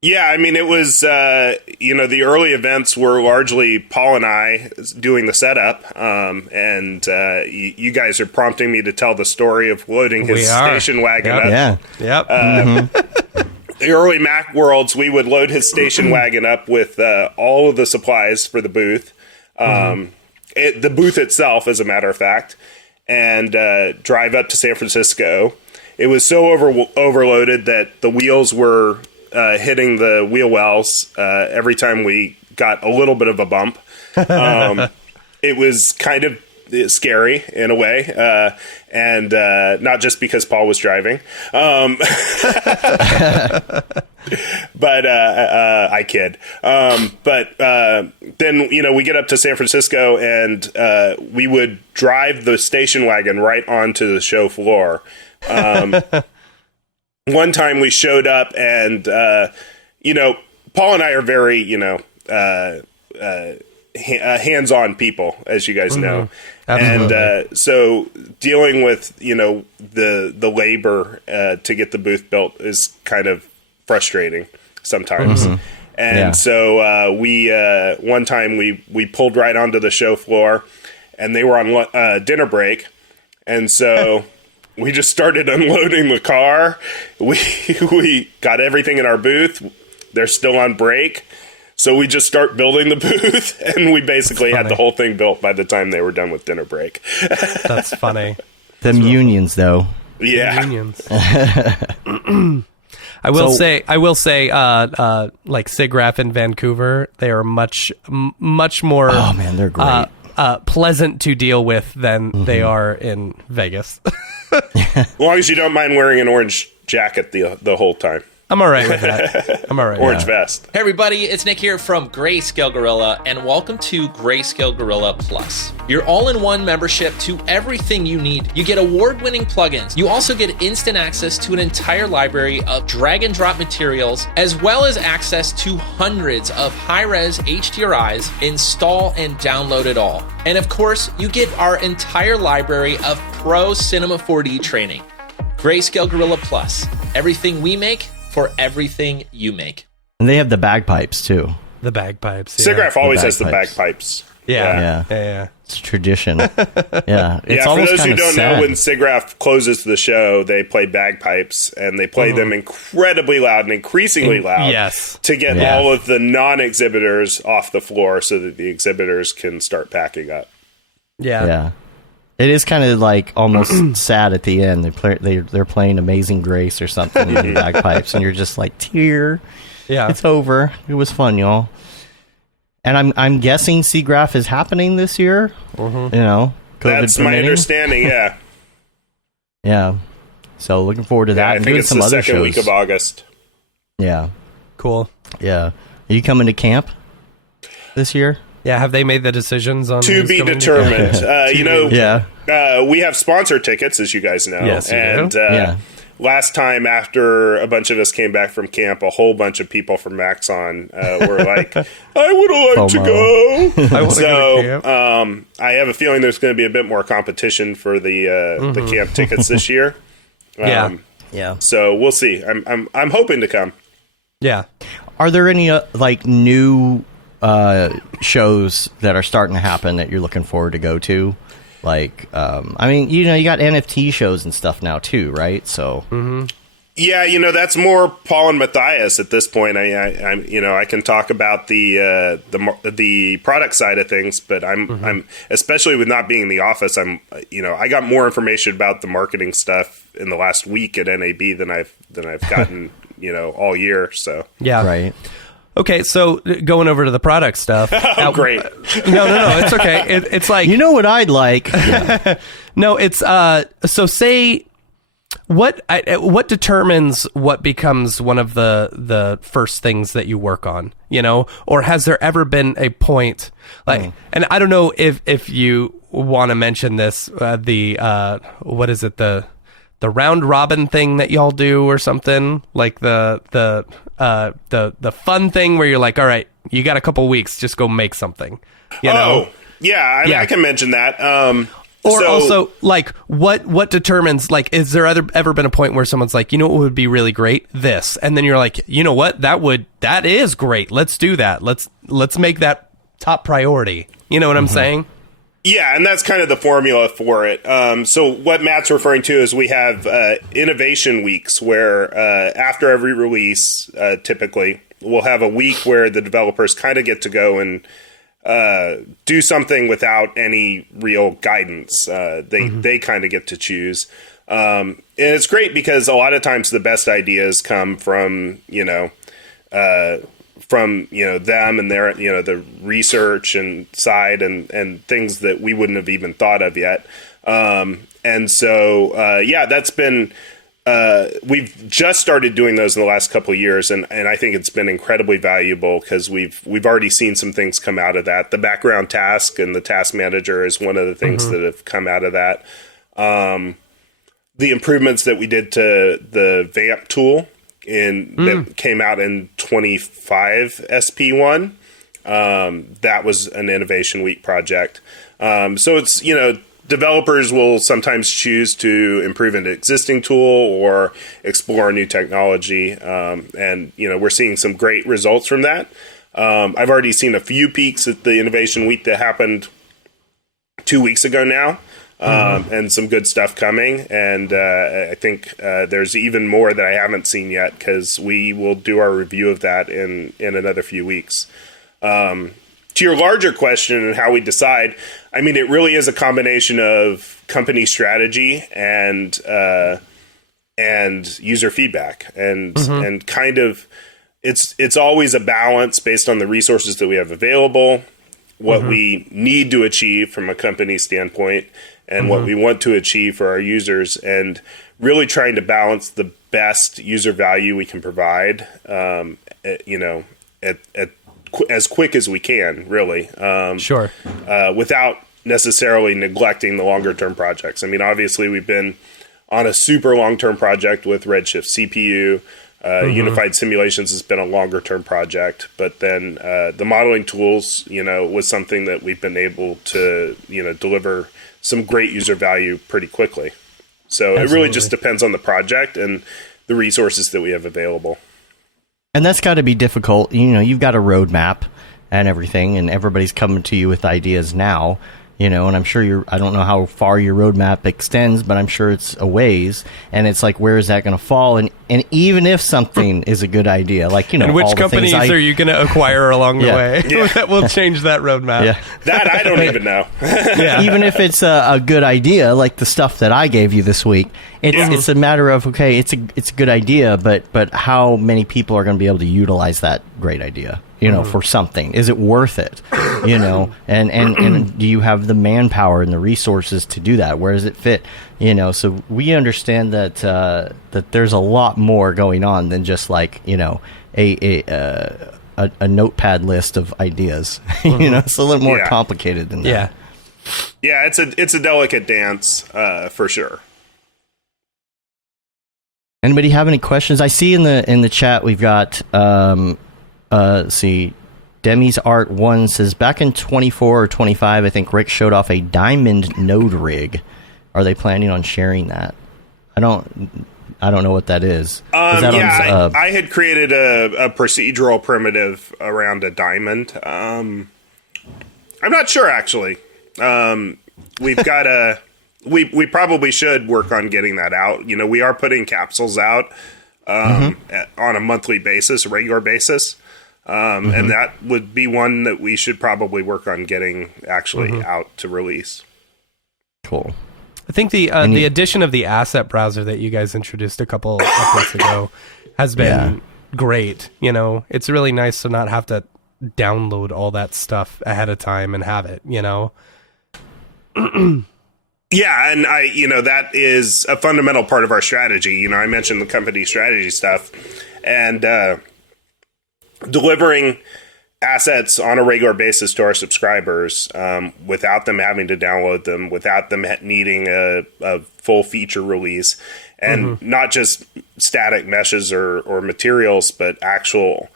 Yeah, I mean, it was, the early events were largely Paul and I doing the setup, and you guys are prompting me to tell the story of loading his station wagon up. Yeah. Yep. The early Mac Worlds, we would load his station wagon up with all of the supplies for the booth, the booth itself, as a matter of fact, and drive up to San Francisco. It was so overloaded that the wheels were hitting the wheel wells every time we got a little bit of a bump. It was kind of scary in a way, and not just because Paul was driving, but I kid. But then we get up to San Francisco, and we would drive the station wagon right onto the show floor. One time we showed up, and Paul and I are very hands-on people, as you guys know. Absolutely. And so dealing with the labor to get the booth built is kind of frustrating sometimes. And so we one time we pulled right onto the show floor, and they were on dinner break, and so we just started unloading the car. We got everything in our booth. They're still on break. So we just start building the booth, and we basically had the whole thing built by the time they were done with dinner break. That's funny. Them unions, though. Yeah. Unions. I will say, like SIGGRAPH in Vancouver, they are much more. Oh man, they're great. Pleasant to deal with than they are in Vegas. As long as you don't mind wearing an orange jacket the whole time. I'm all right with that. I'm all right. Orange vest. Hey everybody, it's Nick here from Grayscale Gorilla, and welcome to Grayscale Gorilla Plus, your all-in-one membership to everything you need. You get award-winning plugins. You also get instant access to an entire library of drag-and-drop materials, as well as access to hundreds of high-res HDRIs. Install and download it all. And of course, you get our entire library of Pro Cinema 4D training. Grayscale Gorilla Plus, everything we make for everything you make. And they have the bagpipes too. The bagpipes. SIGGRAPH always has the bagpipes. Yeah. It's tradition. Yeah. It's for almost those who don't sad. know, when SIGGRAPH closes the show, they play bagpipes, and they play them incredibly loud and increasingly loud to get all of the non-exhibitors off the floor so that the exhibitors can start packing up. Yeah. It is kind of like almost sad at the end. They're playing Amazing Grace or something in the bagpipes, and you're just like, tear. Yeah, it's over. It was fun, y'all. And I'm guessing SIGGRAPH is happening this year. COVID That's permitting. my understanding. Yeah. Yeah. So looking forward to that. I think it's the second week of August. Yeah. Cool. Yeah. Are you coming to camp this year? Yeah, have they made the decisions on to be determined? We have sponsor tickets, as you guys know. Yes, and last time, after a bunch of us came back from camp, a whole bunch of people from Maxon were like, "I would have liked to go." I have a feeling there's going to be a bit more competition for the camp tickets this year. So we'll see. I'm hoping to come. Yeah. Are there any new shows that are starting to happen that you're looking forward to go to? You got NFT shows and stuff now too, right? So yeah, that's more Paul and Matthias at this point. I can talk about the product side of things, but I'm especially with not being in the office, I got more information about the marketing stuff in the last week at NAB than I've gotten all year. So right. Okay, so going over to the product stuff. Oh, great. No, it's okay. It's like... You know what I'd like? Yeah. No, it's... So say... What determines what becomes one of the first things that you work on, Or has there ever been a point... And I don't know if you want to mention this, what is it, the round robin thing that y'all do or something, like the fun thing where you're like, all right, you got a couple weeks, just go make something. I can mention that. Or also, like, what determines, like, is there ever been a point where someone's like, you know what would be really great? This. And then you're like, you know what? That is great. Let's do that. Let's make that top priority. You know what I'm saying? Yeah, and that's kind of the formula for it. So what Matt's referring to is we have innovation weeks where after every release, typically, we'll have a week where the developers kind of get to go and do something without any real guidance. They kind of get to choose. And it's great because a lot of times the best ideas come from, them and their, the research and side and things that we wouldn't have even thought of yet. That's been, we've just started doing those in the last couple of years, and I think it's been incredibly valuable because we've already seen some things come out of that. The background task and the task manager is one of the things that have come out of that. The improvements that we did to the Vamp tool that came out in 25 SP1, that was an Innovation Week project. So it's, developers will sometimes choose to improve an existing tool or explore a new technology. And we're seeing some great results from that. I've already seen a few peaks at the Innovation Week that happened 2 weeks ago now, and some good stuff coming. And I think there's even more that I haven't seen yet because we will do our review of that in another few weeks. To your larger question and how we decide, I mean, it really is a combination of company strategy and user feedback, and kind of it's always a balance based on the resources that we have available, what we need to achieve from a company standpoint, and what we want to achieve for our users, and really trying to balance the best user value we can provide, at as quick as we can, really. Without necessarily neglecting the longer term projects. I mean, obviously we've been on a super long term project with Redshift Cpu. Unified Simulations has been a longer term project, but then the modeling tools, was something that we've been able to, deliver some great user value pretty quickly. So It really just depends on the project and the resources that we have available. And that's got to be difficult. You've got a roadmap and everything, and everybody's coming to you with ideas now, and I'm sure I don't know how far your roadmap extends, but I'm sure it's a ways, and it's like, where is that going to fall? And even if something is a good idea, like, and which companies are you going to acquire along the way that will change that roadmap? Yeah. That I don't even know. Even if it's a good idea, like the stuff that I gave you this week, it's a matter of, okay, it's a good idea, but how many people are going to be able to utilize that great idea? For something. Is it worth it? And do you have the manpower and the resources to do that? Where does it fit? So we understand that that there's a lot more going on than just like, a notepad list of ideas. It's a little more complicated than that. Yeah, it's a delicate dance, for sure. Anybody have any questions? I see in the chat we've got let's see, Demi's Art 1 says, back in 24 or 25, I think Rick showed off a diamond node rig. Are they planning on sharing that? I don't know what that is. I had created a procedural primitive around a diamond. I'm not sure, actually. We've got we probably should work on getting that out. We are putting capsules out on a monthly basis, a regular basis. And that would be one that we should probably work on getting actually out to release. Cool. I think the addition of the asset browser that you guys introduced a couple updates ago has been great. It's really nice to not have to download all that stuff ahead of time and have it, Yeah, and that is a fundamental part of our strategy. I mentioned the company strategy stuff, and delivering assets on a regular basis to our subscribers without them having to download them, without them needing a full feature release, and not just static meshes or materials, but actual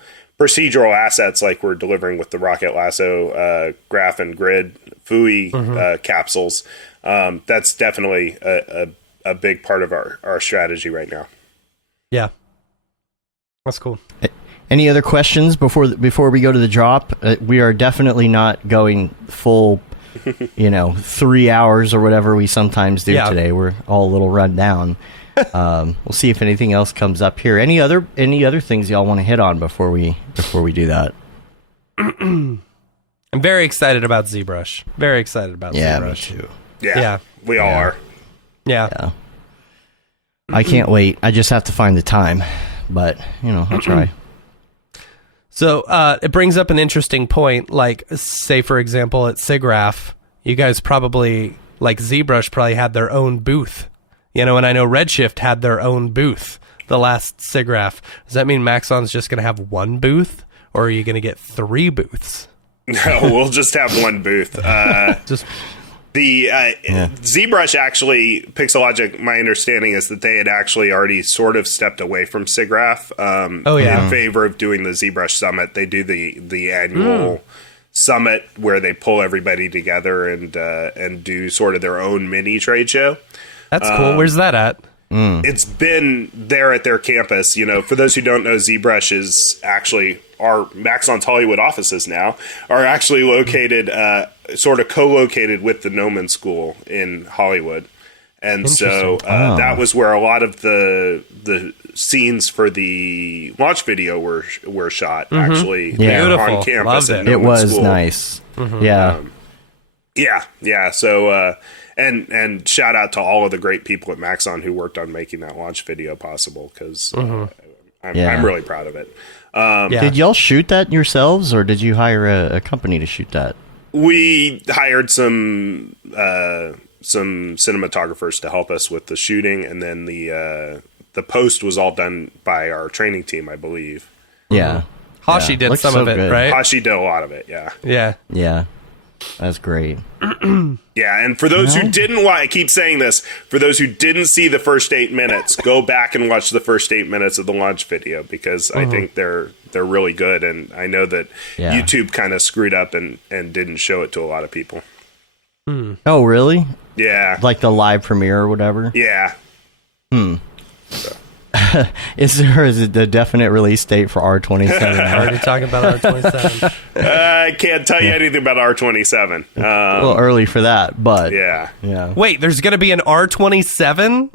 procedural assets like we're delivering with the Rocket Lasso graph and grid FUI capsules, that's definitely a big part of our strategy right now. Yeah, that's cool. Any other questions before we go to the drop? We are definitely not going full, 3 hours or whatever we sometimes do today. We're all a little run down. We'll see if anything else comes up here. Any other things y'all want to hit on before we do that? I'm very excited about ZBrush. Very excited about ZBrush. Me too. Yeah, we all are. Yeah. I can't wait. I just have to find the time, but I'll try. So it brings up an interesting point. Like, say for example, at SIGGRAPH, you guys probably, like ZBrush, probably had their own booth. And I know Redshift had their own booth the last SIGGRAPH. Does that mean Maxon's just going to have one booth, or are you going to get 3 booths? No, we'll just have one booth. ZBrush actually, Pixelogic, my understanding is that they had actually already sort of stepped away from SIGGRAPH in favor of doing the ZBrush Summit. They do the annual summit where they pull everybody together and do sort of their own mini trade show. That's cool. Where's that at? It's been there at their campus. For those who don't know, ZBrush is actually our Maxon's Hollywood offices now are actually located, sort of co-located with the Noman School in Hollywood. And so that was where a lot of the scenes for the launch video were shot, actually on campus. Loved it. It was nice. Yeah. Yeah. So, and shout out to all of the great people at Maxon who worked on making that launch video possible, because I'm really proud of it. Did y'all shoot that yourselves, or did you hire a company to shoot that? We hired some cinematographers to help us with the shooting, and then the post was all done by our training team, I believe. Yeah. Hashi did some of it, right? Hashi did a lot of it, Yeah. That's great. Yeah, and for those who didn't watch, I keep saying this, for those who didn't see the first 8 minutes, go back and watch the first 8 minutes of the launch video, because I think they're really good, and I know that YouTube kind of screwed up and didn't show it to a lot of people. Oh, really? Yeah. Like the live premiere or whatever? Yeah. So. Is it the definite release date for R27? Already talking about R27. I can't tell you anything about R27. A little early for that, but yeah. Wait, there's going to be an R27?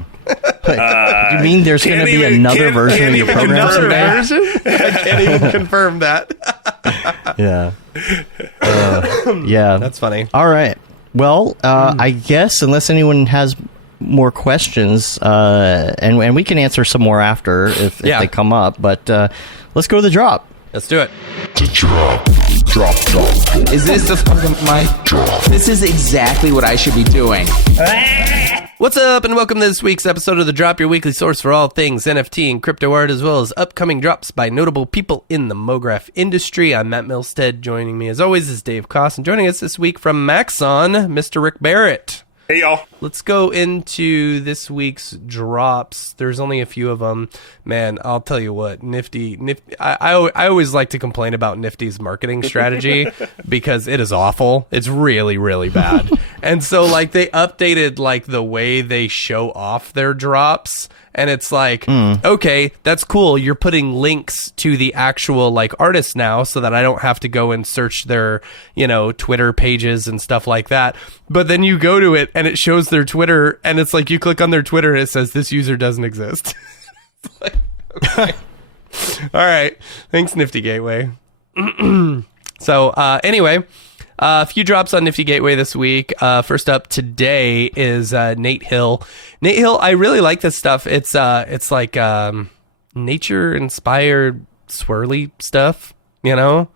You mean there's going to be another version of your program? Another version? I can't even confirm that. Yeah. That's funny. All right. Well, I guess unless anyone has more questions, and we can answer some more after if they come up, but let's go to the drop. Let's do it. Drop. Is this the fucking mic? Drop. This is exactly what I should be doing. What's up, and welcome to this week's episode of The Drop, your weekly source for all things NFT and crypto art, as well as upcoming drops by notable people in the Mograph industry. I'm Matt Milstead. Joining me, as always, is Dave Koss, and joining us this week from Maxon, Mr. Rick Barrett. Hey, y'all. Let's go into this week's drops. There's only a few of them. Man, I'll tell you what, Nifty. I always like to complain about Nifty's marketing strategy because it is awful. It's really, really bad. And so, like, they updated, like, the way they show off their drops. And it's like, okay, that's cool. You're putting links to the actual, like, artists now so that I don't have to go and search their, Twitter pages and stuff like that. But then you go to it and it shows their Twitter, and it's like you click on their Twitter and it says this user doesn't exist. Like, okay. All right. Thanks, Nifty Gateway. So anyway, a few drops on Nifty Gateway this week. First up today is Nate Hill. Nate Hill, I really like this stuff. It's like nature-inspired swirly stuff. Really,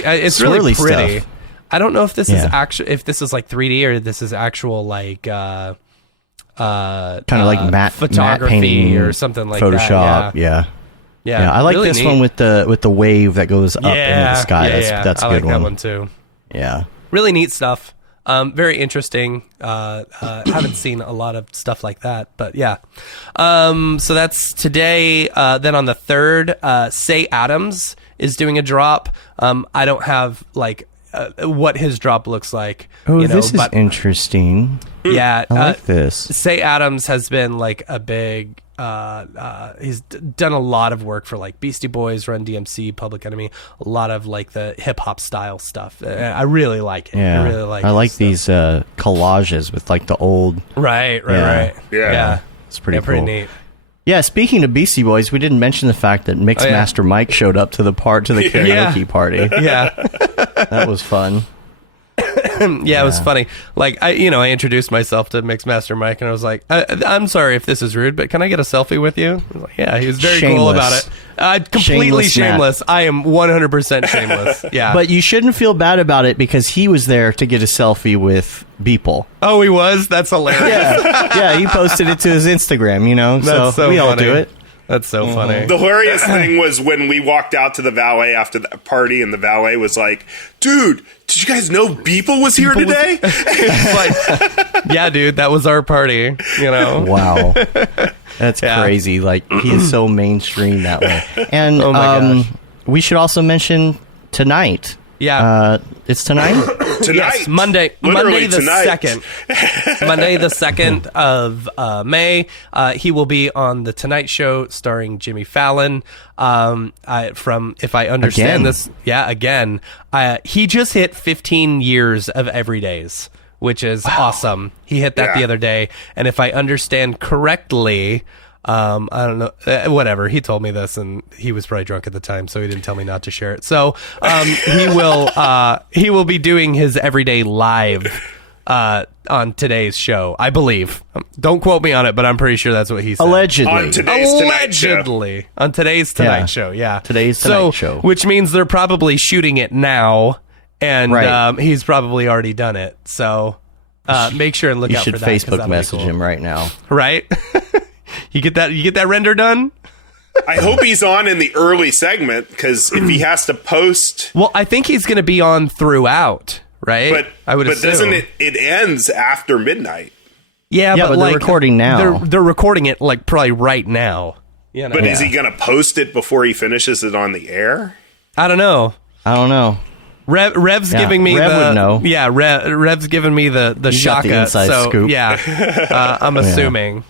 it's really pretty. Stuff. I don't know if this is if this is like 3D or this is actual like kind of like matte photography painting or something like Photoshop. that. Yeah. I like really this neat. one with the wave that goes up into the sky. That's a I good like one. that one too. Yeah, really neat stuff. Very interesting. Haven't seen a lot of stuff like that, but yeah. So that's today. Then on the 3rd, Say Adams is doing a drop. I don't have like what his drop looks like. Oh, this is interesting. Yeah, I like this. Say Adams has been like a big. He's done a lot of work for like Beastie Boys, Run DMC, Public Enemy, a lot of like the hip hop style stuff. I really like it. Yeah, I really like. I like these collages with like the old. Right. Yeah, it's pretty cool. Pretty neat. Yeah, speaking of Beastie Boys, we didn't mention the fact that Mixmaster Mike showed up to the karaoke party. Yeah, that was fun. Yeah, it was funny. Like I introduced myself to Mixmaster Mike, and I was like, "I'm sorry if this is rude, but can I get a selfie with you?" I was like, yeah, he was very cool about it. Completely shameless. I am 100% shameless. Yeah, but you shouldn't feel bad about it because he was there to get a selfie with Beeple. Oh, he was? That's hilarious. Yeah, he posted it to his Instagram. That's so we all funny. do it. That's so funny. The hilarious thing was when we walked out to the valet after the party, and the valet was like, "Dude, did you guys know Beeple was here today?" Like, yeah, dude, that was our party. Wow, that's crazy. Like, he is so mainstream that way. And oh my gosh. We should also mention tonight. Yeah, it's tonight. Tonight, yes, Monday the 2nd. Monday the 2nd of May. He will be on the Tonight Show starring Jimmy Fallon. From if I understand this, again, he just hit 15 years of Everydays, which is awesome. He hit that the other day, and if I understand correctly. I don't know. Whatever. He told me this, and he was probably drunk at the time, so he didn't tell me not to share it. So he will be doing his Everyday live on today's show, I believe. Don't quote me on it, but I'm pretty sure that's what he said. Allegedly. On today's Tonight Show. Yeah. Today's Tonight Show. Which means they're probably shooting it now, and he's probably already done it. So make sure and look out for that. You should Facebook message him right now. Right? You get that render done? I hope he's on in the early segment, because if he has to post... Well, I think he's going to be on throughout, right? But I would assume. Doesn't it ends after midnight? Yeah, but they're recording now. They're recording it like probably right now. But is he going to post it before he finishes it on the air? I don't know. Rev's giving me Rev would know. Yeah, Rev's giving me the shaka. The inside scoop. Yeah, I'm assuming.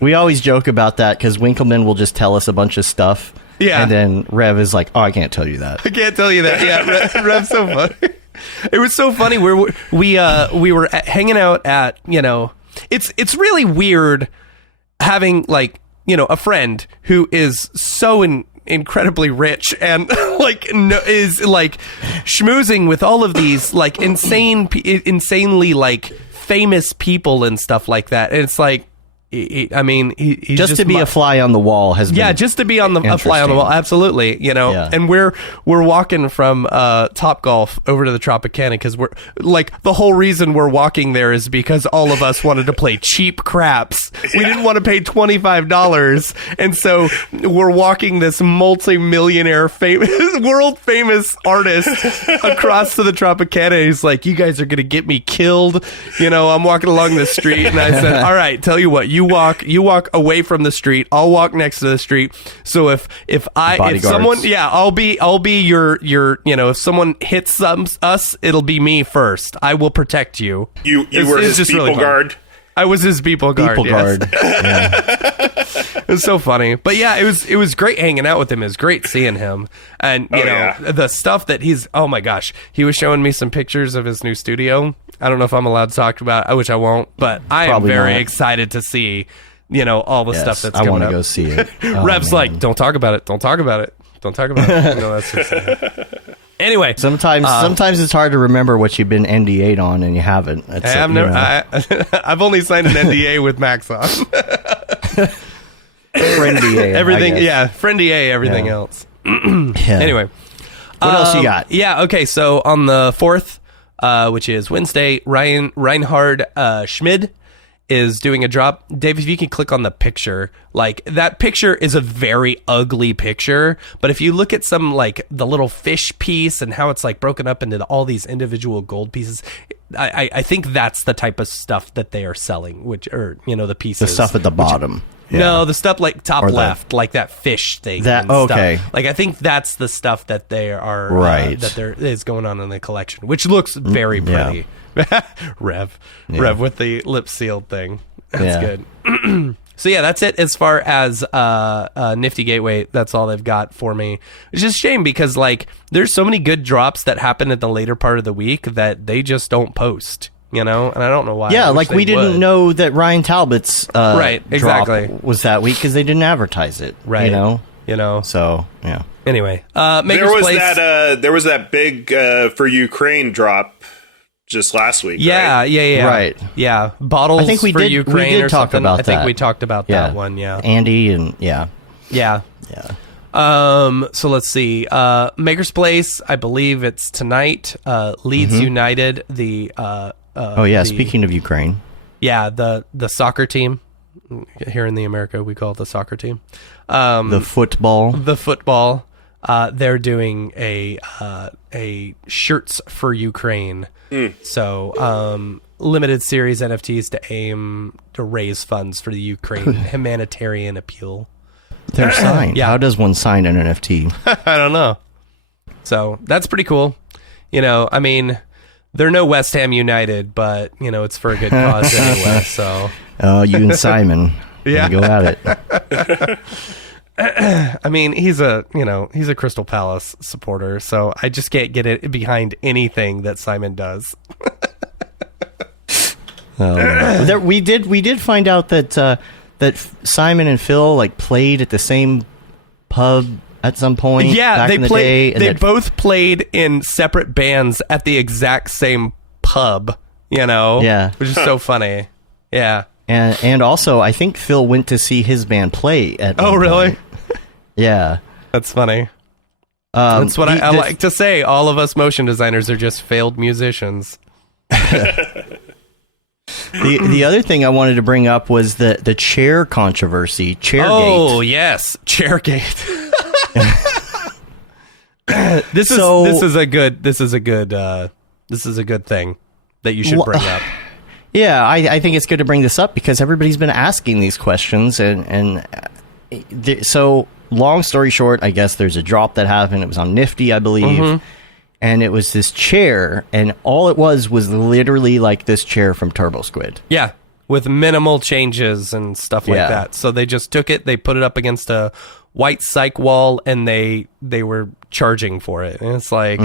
We always joke about that because Winkleman will just tell us a bunch of stuff. Yeah. And then Rev is like, "Oh, I can't tell you that." I can't tell you that. Yeah, Rev's so funny. It was so funny. We were hanging out at, it's really weird having like, a friend who is so incredibly rich and is like schmoozing with all of these like insanely like famous people and stuff like that. And it's like, he's just to be a fly on the wall has been just to be a fly on the wall, absolutely. And we're walking from Topgolf over to the Tropicana because we're like, the whole reason we're walking there is because all of us wanted to play cheap craps. We didn't want to pay $25, and so we're walking this multi-millionaire world famous artist across to the Tropicana. He's like, "You guys are gonna get me killed." I'm walking along the street, and I said, "All right, tell you what, you walk away from the street. I'll walk next to the street. So if someone, I'll be your if someone hits us, it'll be me first. I will protect you." You were his people guard. I was his people guard. It was so funny. But yeah, it was great hanging out with him. It was great seeing him. And the stuff that oh my gosh, he was showing me some pictures of his new studio. I don't know if I'm allowed to talk about it, which I won't, but I am very excited to see, all the stuff that's coming up. I want to go see it. Rev's like, "Don't talk about it. Don't talk about it. Don't talk about it." That's just anyway. Sometimes it's hard to remember what you've been NDA'd on and you haven't. I've only signed an NDA with Maxon. Friendier, everything, Friendier, everything else. Anyway, what else you got? Yeah, okay. So on the 4th, which is Wednesday, Reinhard Schmid is doing a drop. Dave, if you can click on the picture, like that picture is a very ugly picture, but if you look at some like the little fish piece and how it's like broken up into all these individual gold pieces, I think that's the type of stuff that they are selling, the pieces. The stuff at the bottom. No, the stuff like top left, like that fish thing. Okay. Like I think that's the stuff that they are that there is going on in the collection, which looks very pretty. Rev with the lip sealed thing. That's good. So yeah, that's it as far as Nifty Gateway. That's all they've got for me. It's just a shame because like there's so many good drops that happen at the later part of the week that they just don't post. And I don't know why. Yeah, like we didn't know that Ryan Talbot's drop was that week because they didn't advertise it. Right. So yeah. Anyway, there was that big for Ukraine drop just last week. Yeah. Right. Yeah. Bottles. I think we for did. Ukraine We did or talk something. about that. I think we talked about that one. Yeah. Andy and yeah. So let's see. Maker's Place. I believe it's tonight. Leeds United. Speaking of Ukraine. Yeah. The soccer team. Here in America, we call it the soccer team. The football. They're doing a shirts for Ukraine. So limited series NFTs to aim to raise funds for the Ukraine humanitarian appeal. They're signed. Yeah. How does one sign an NFT? I don't know. So that's pretty cool. I mean, they're no West Ham United, but it's for a good cause anyway. So you and Simon, go at it. I mean, he's a Crystal Palace supporter, so I just can't get it behind anything that Simon does. We did find out that Simon and Phil like played at the same pub at some point. Yeah, back in the day, they both played in separate bands at the exact same pub. Yeah, which is so funny. Yeah, and also I think Phil went to see his band play at. Oh, really? Point. Yeah, that's funny. That's what I like to say. All of us motion designers are just failed musicians. The other thing I wanted to bring up was the chair controversy. Chairgate. Oh yes, Chairgate. This is a good thing that you should bring up. Yeah, I think it's good to bring this up because everybody's been asking these questions, so long story short, I guess there's a drop that happened. It was on Nifty, I believe. And it was this chair, and all it was literally like this chair from Turbo Squid. Yeah, with minimal changes and stuff like that. So they just took it, they put it up against a white cyc wall, and they were charging for it. And it's like,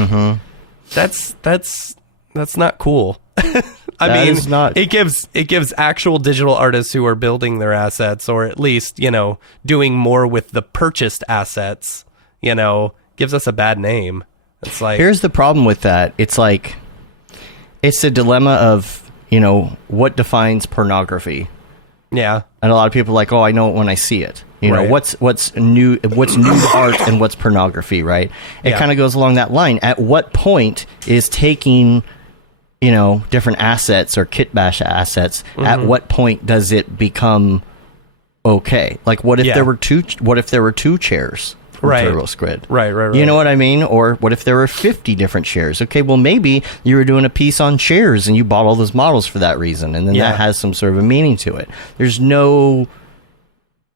that's not cool. It gives actual digital artists who are building their assets, or at least doing more with the purchased assets, gives us a bad name. It's like, here's the problem with that. It's like, it's a dilemma of, what defines pornography. Yeah. And a lot of people are like, oh, I know it when I see it. Right. What's nude art and what's pornography, right? It kind of goes along that line. At what point is taking, different assets or kitbash assets, at what point does it become okay? Like, what if there were two chairs? Turbo Squid. Right. You know what I mean? Or what if there were 50 different chairs? Okay, well, maybe you were doing a piece on chairs and you bought all those models for that reason, and then that has some sort of a meaning to it. There's no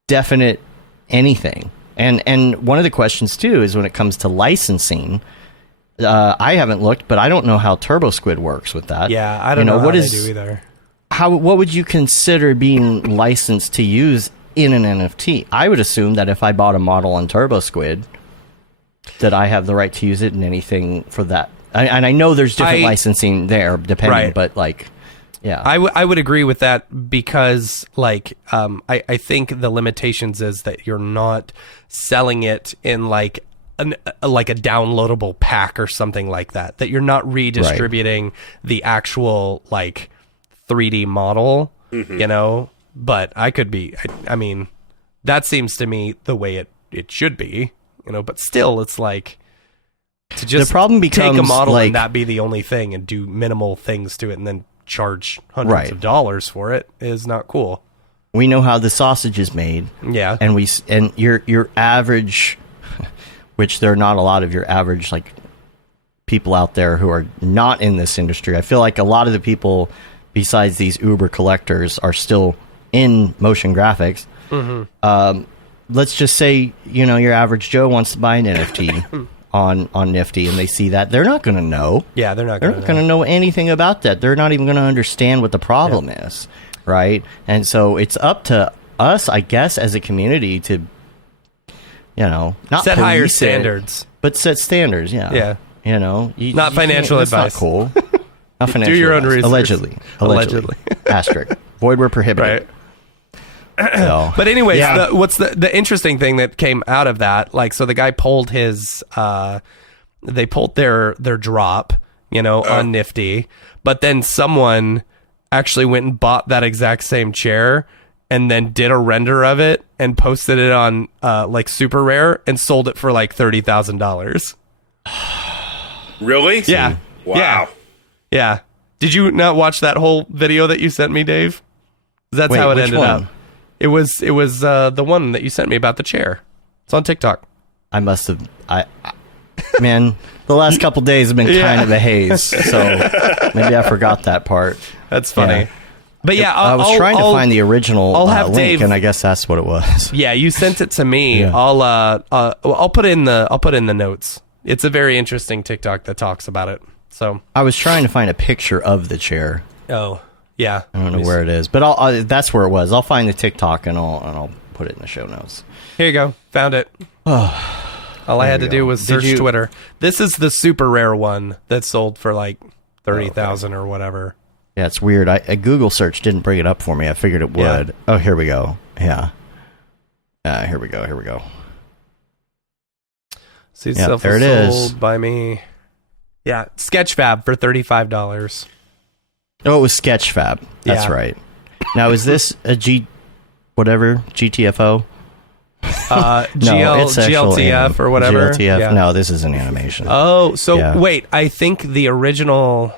definite anything. And one of the questions, too, is when it comes to licensing, I haven't looked, but I don't know how Turbo Squid works with that. Yeah, I don't know how they do either. What would you consider being licensed to use in an NFT? I would assume that if I bought a model on Turbo Squid, that I have the right to use it in anything for that. And I know there's different licensing there, depending, but like, yeah. I would agree with that because, like, I think the limitations is that you're not selling it in like a downloadable pack or something like that. That you're not redistributing the actual like 3D model, But I could be. I mean, that seems to me the way it should be, But still, it's like to just the problem becomes take a model like, and that be the only thing and do minimal things to it and then charge hundreds of dollars for it is not cool. We know how the sausage is made. Yeah, and your average, which there are not a lot of your average like people out there who are not in this industry. I feel like a lot of the people besides these Uber collectors are still in motion graphics. Let's just say, your average Joe wants to buy an NFT on Nifty, and they see that. They're not going to know. Yeah, they're not going to know anything about that. They're not even going to understand what the problem is, right? And so it's up to us, I guess, as a community to, not set higher standards. But set standards, yeah. Not financial advice. Not cool. Not financial Do your own advice. research. Allegedly. Asterisk. Void where prohibited. Right. So, but anyways, what's the interesting thing that came out of that? Like, so the guy pulled his, they pulled their drop, on Nifty, but then someone actually went and bought that exact same chair and then did a render of it and posted it on like Super Rare and sold it for like $30,000. Really? Yeah. Wow. Yeah. Did you not watch that whole video that you sent me, Dave? That's Wait, how it which ended one? up. It was the one that you sent me about the chair. It's on TikTok. I must have. Man, the last couple days have been kind of a haze, so maybe I forgot that part. That's funny. Yeah. But yeah, I was trying to find the original link, Dave, and I guess that's what it was. Yeah, you sent it to me. Yeah. I'll put it in the notes. It's a very interesting TikTok that talks about it. So I was trying to find a picture of the chair. Oh, yeah. I don't know where it is, but that's where it was. I'll find the TikTok and I'll put it in the show notes. Here you go. Found it. All I had to do was search Twitter. This is the super rare one that sold for like 30,000 or whatever. Yeah, it's weird. A Google search didn't bring it up for me. I figured it would. Yeah. Oh, here we go. Yeah. Here we go. See, there it is. By me. Yeah, Sketchfab for $35. Oh, it was Sketchfab. That's right. Now, is this a GTFO? GLTF or whatever. GLTF. Yeah. No, this is an animation. Oh, so wait, I think the original.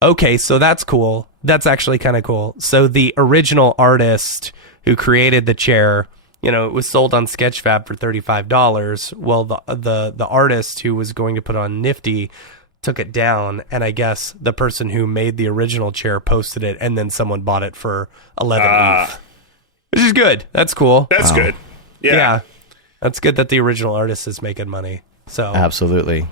Okay, so that's cool. That's actually kind of cool. So the original artist who created the chair, it was sold on Sketchfab for $35. Well, the artist who was going to put on Nifty took it down, and I guess the person who made the original chair posted it, and then someone bought it for 11 ETH. Which is good. That's cool. That's good. Yeah. That's good that the original artist is making money. So Absolutely.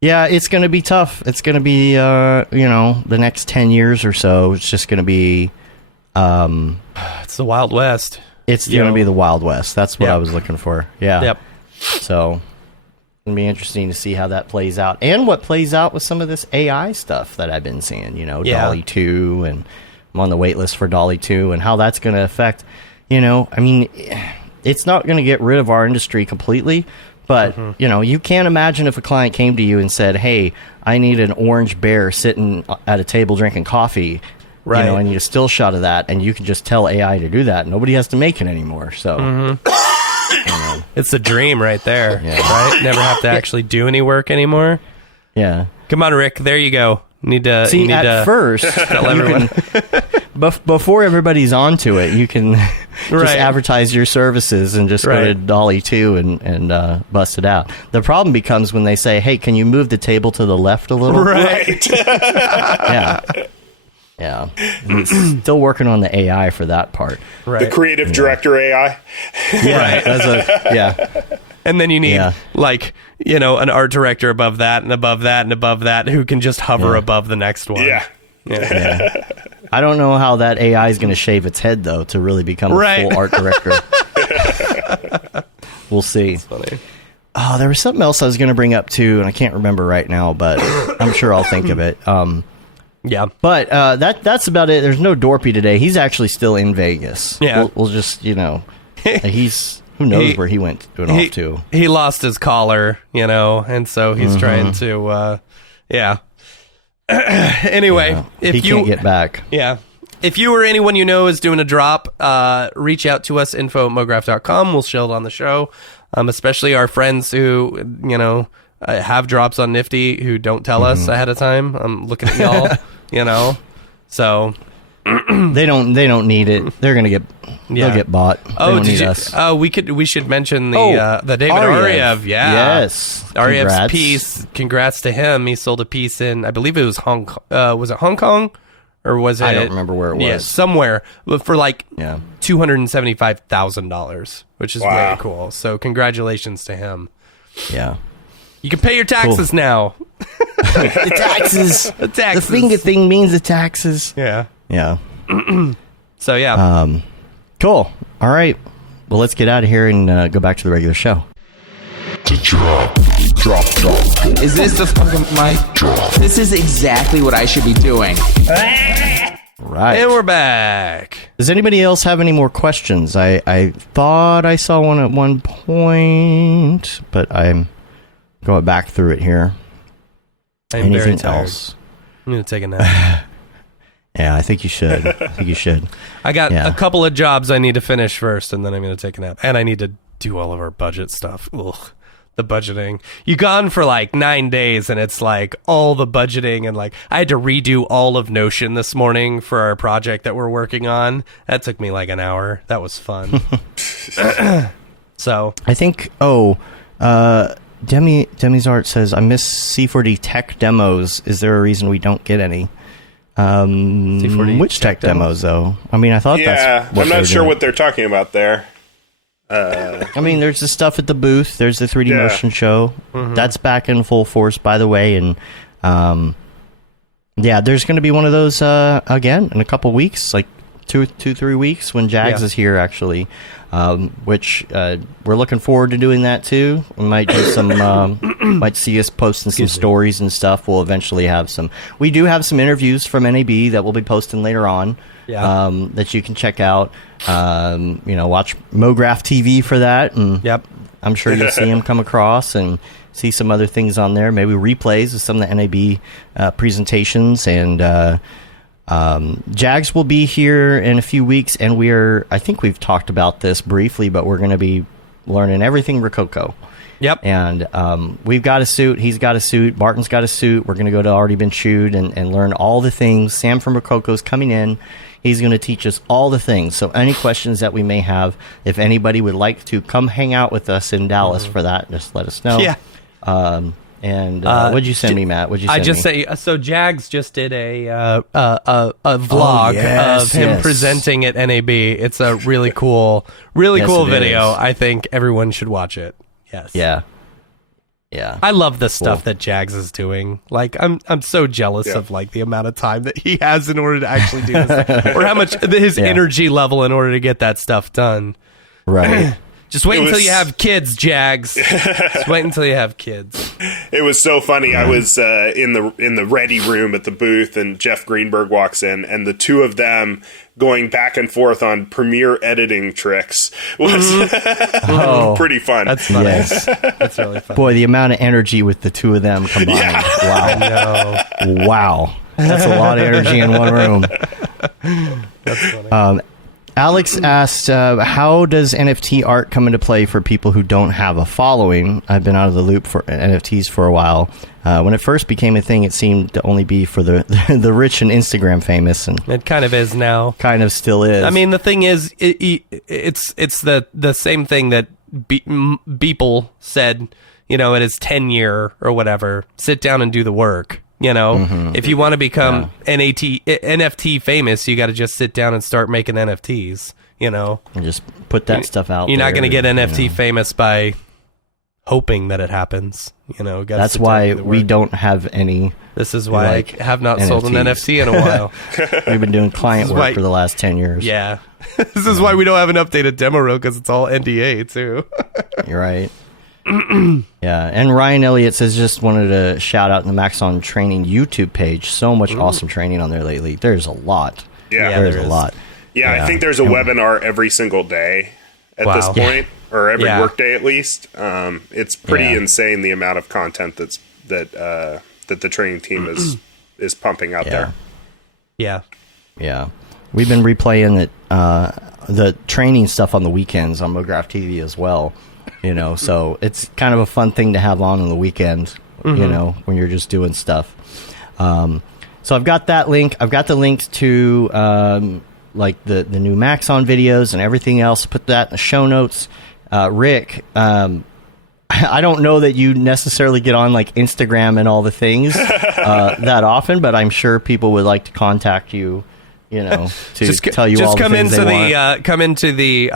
Yeah, it's going to be tough. It's going to be, the next 10 years or so. It's just going to be... it's the Wild West. It's going to be the Wild West. That's what I was looking for. Yeah. Yep. So, it's going to be interesting to see how that plays out. And what plays out with some of this AI stuff that I've been seeing. DALL-E 2, and I'm on the wait list for DALL-E 2, and how that's going to affect... it's not going to get rid of our industry completely, but, you can't imagine if a client came to you and said, hey, I need an orange bear sitting at a table drinking coffee. Right. I need a still shot of that, and you can just tell AI to do that. Nobody has to make it anymore. So, it's a dream right there, right? Never have to actually do any work anymore. Yeah. Come on, Rick. There you go. First, tell everyone. Before everybody's onto it, you can just advertise your services and just go to DALL-E 2 and bust it out. The problem becomes when they say, hey, can you move the table to the left a little? Right. Yeah. Still working on the AI for that part. Right. The creative director AI. Yeah. And then you need an art director above that and above that and above that who can just hover above the next one. Yeah. I don't know how that AI is going to shave its head, though, to really become a full art director. We'll see. That's funny. Oh, there was something else I was going to bring up, too, and I can't remember right now, but I'm sure I'll think of it. Yeah. But that's about it. There's no Dorpy today. He's actually still in Vegas. Yeah. We'll just, he's... Who knows where he went off to? He lost his collar, and so he's trying to, Anyway, if he can't get back. Yeah. If you or anyone you know is doing a drop, reach out to us, info@mograph.com. We'll show it on the show, especially our friends who, have drops on Nifty who don't tell us ahead of time. I'm looking at y'all, So... they don't need it. They're gonna get they'll get bought. Oh, we should mention the David Ariev. Yes, Ariev's piece. Congrats to him. He sold a piece in, I believe it was was it Hong Kong or was it? I don't remember where it was. Yeah, somewhere for like $275,000, which is very cool. So congratulations to him. Yeah. You can pay your taxes now. The taxes. The taxes. The finger thing means the taxes. Yeah. Yeah. So, yeah. Cool. All right. Well, let's get out of here and go back to the regular show. Drop. Is this the fucking mic? This is exactly what I should be doing. Right. And we're back. Does anybody else have any more questions? I thought I saw one at one point, but I'm going back through it here. I'm Anything very tired. else? I'm going to take a nap. Yeah, I think you should. I got a couple of jobs I need to finish first, and then I'm going to take a nap. And I need to do all of our budget stuff. Ugh. The budgeting. You gone for like 9 days, and it's like all the budgeting, and like I had to redo all of Notion this morning for our project that we're working on. That took me like an hour. That was fun. So I think. Demi's Art says I miss C4D tech demos. Is there a reason we don't get any? C4D which tech demos though? I mean, I thought that's what I'm not sure what they're talking about there. I mean, there's the stuff at the booth. There's the 3D motion show. Mm-hmm. That's back in full force, by the way. And there's going to be one of those again in a couple weeks, like 3 weeks when Jags is here, actually. Which we're looking forward to doing that too. We might do some, might see us posting some stories and stuff. We'll eventually have some. We do have some interviews from NAB that we'll be posting later on. That you can check out. Watch Mograph TV for that, and I'm sure you'll see them come across and see some other things on there. Maybe replays of some of the NAB presentations, and Jags will be here in a few weeks, and I think we've talked about this briefly, but we're going to be learning everything Rococo. Yep. And we've got a suit. He's got a suit. Barton's got a suit. We're going to go to Already Been Chewed and learn all the things. Sam from Rococo's coming in. He's going to teach us all the things. So any questions that we may have, if anybody would like to come hang out with us in Dallas for that, just let us know. Yeah. What'd you send me, Matt? What'd you send me? So Jags just did a vlog of him presenting at NAB. It's a really cool video. I think everyone should watch it. Yes. Yeah. I love the stuff that Jags is doing. Like, I'm so jealous of like the amount of time that he has in order to actually do this, or how much his energy level in order to get that stuff done. Right. Just wait until you have kids, Jags. Just wait until you have kids. It was so funny. I was in the ready room at the booth, and Jeff Greenberg walks in, and the two of them going back and forth on Premiere editing tricks was pretty fun. That's funny. Yes. That's really fun. Boy, the amount of energy with the two of them combined. Yeah. Wow. That's a lot of energy in one room. That's funny. Alex asked, how does NFT art come into play for people who don't have a following? I've been out of the loop for NFTs for a while. When it first became a thing, it seemed to only be for the rich and Instagram famous, and it kind of is now. Kind of still is. I mean, the thing is, it's the same thing that Beeple said, in his 10-year or whatever. Sit down and do the work. If you want to become NFT famous, you got to just sit down and start making NFTs, And just put that stuff out. You're not going to get NFT famous by hoping that it happens. That's why we don't have any. This is why I have not sold an NFT in a while. We've been doing client work for the last 10 years. Yeah. This is why we don't have an updated demo reel, because it's all NDA too. You're right. Yeah, and Ryan Elliott says, just wanted to shout out the Maxon training YouTube page. So much awesome training on there lately. There's a lot. Yeah, there's a lot. Yeah, I think there's a webinar every single day at this point, or every workday at least. It's pretty insane the amount of content that the training team is pumping out there. Yeah. We've been replaying the training stuff on the weekends on Mograph TV as well. So it's kind of a fun thing to have on the weekend, when you're just doing stuff. So I've got that link. I've got the links to like the new Maxon videos and everything else. Put that in the show notes. Rick, I don't know that you necessarily get on like Instagram and all the things, that often, but I'm sure people would like to contact you, to tell you all the things they want. Come into the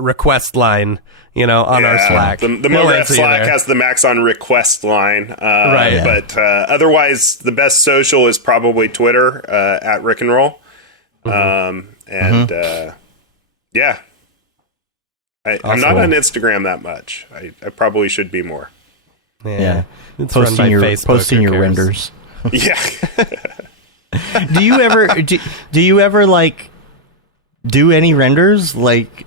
request line, on our Slack. The Mograph Slack has the Maxon request line. Right. But otherwise, the best social is probably Twitter, at Rick and Roll. I'm not on Instagram that much. I probably should be more. Yeah. It's posting your renders. Yeah. Do you ever like do any renders like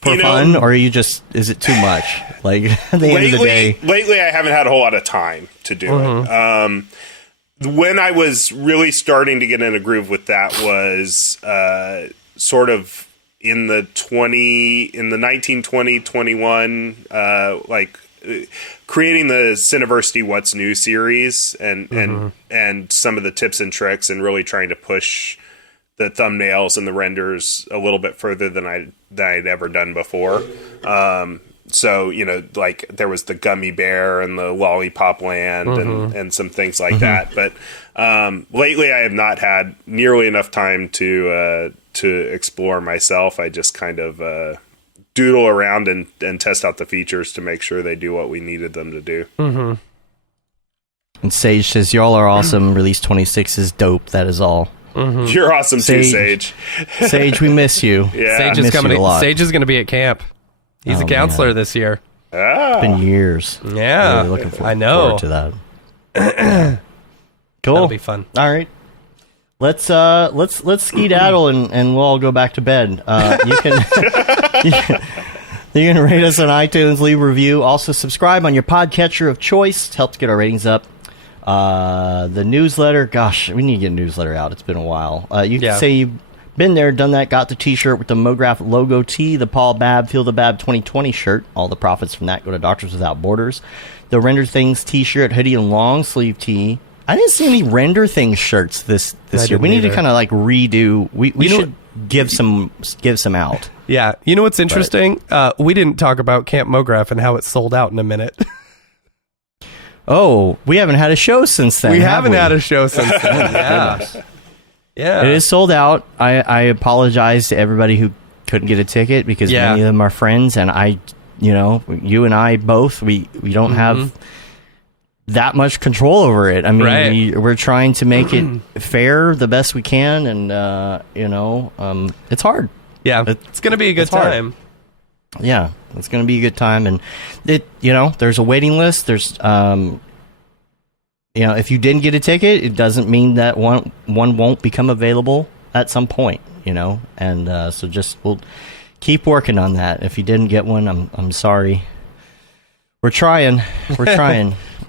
for fun, or is it too much? Like at the end of the day, lately I haven't had a whole lot of time to do it. When I was really starting to get in a groove with that was sort of in the 1920, 21, creating the Cineversity What's New series and some of the tips and tricks, and really trying to push the thumbnails and the renders a little bit further than I'd ever done before. So, there was the Gummy Bear and the Lollipop Land and some things like that. But lately I have not had nearly enough time to explore myself. I just kind of doodle around and test out the features to make sure they do what we needed them to do. And Sage says, y'all are awesome. Release 26 is dope. That is all. You're awesome too, Sage. Sage, we miss you. Yeah. Sage is coming. Sage is going to be at camp. He's a counselor this year. It's been years. Yeah, really looking forward to that. Cool. That'll be fun. All right. Let's skedaddle and we'll all go back to bed. You can rate us on iTunes, leave a review. Also subscribe on your podcatcher of choice to help to get our ratings up. The newsletter, gosh, we need to get a newsletter out. It's been a while. You can say you've been there, done that, got the t-shirt with the Mograph logo tee, the Paul Babb Feel the Babb 2020 shirt. All the profits from that go to Doctors Without Borders. The Render Things t-shirt, hoodie, and long sleeve tee. I didn't see any Render Things shirts this year. We need to kind of redo. We should give some out. Yeah. You know what's interesting? We didn't talk about Camp Mograph and how it sold out in a minute. Oh, we haven't had a show since then. We haven't had a show since then. Yeah. Yeah. It is sold out. I apologize to everybody who couldn't get a ticket because many of them are friends, and you and I both, we don't have that much control over it. I mean, we're trying to make it fair the best we can, and it's hard. Yeah, it's going to be a good time. Yeah, it's going to be a good time, and there's a waiting list. There's if you didn't get a ticket, it doesn't mean that one won't become available at some point. And so we'll keep working on that. If you didn't get one, I'm sorry. We're trying.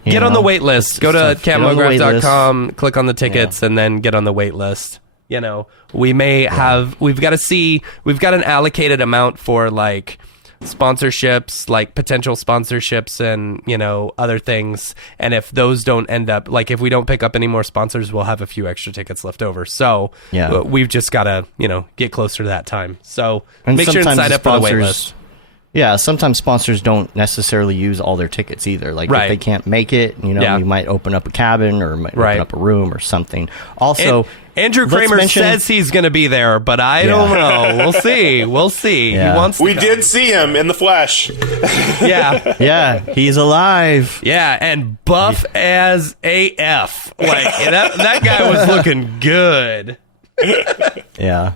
Get on the wait list. Go to campmograph.com, click on the tickets, and then get on the wait list. We've got an allocated amount for sponsorships, potential sponsorships and other things, and if those don't end up, if we don't pick up any more sponsors, we'll have a few extra tickets left over. So we've just got to get closer to that time, so make sure to sign up for the wait list. Yeah, sometimes sponsors don't necessarily use all their tickets either. If they can't make it, you might open up a cabin or might open up a room or something. Also, Andrew Kramer says he's going to be there, but I don't know. We'll see. Yeah. He wants to come. did see him in the flesh. Yeah. Yeah, he's alive. Yeah, and buff as AF. That guy was looking good. Yeah.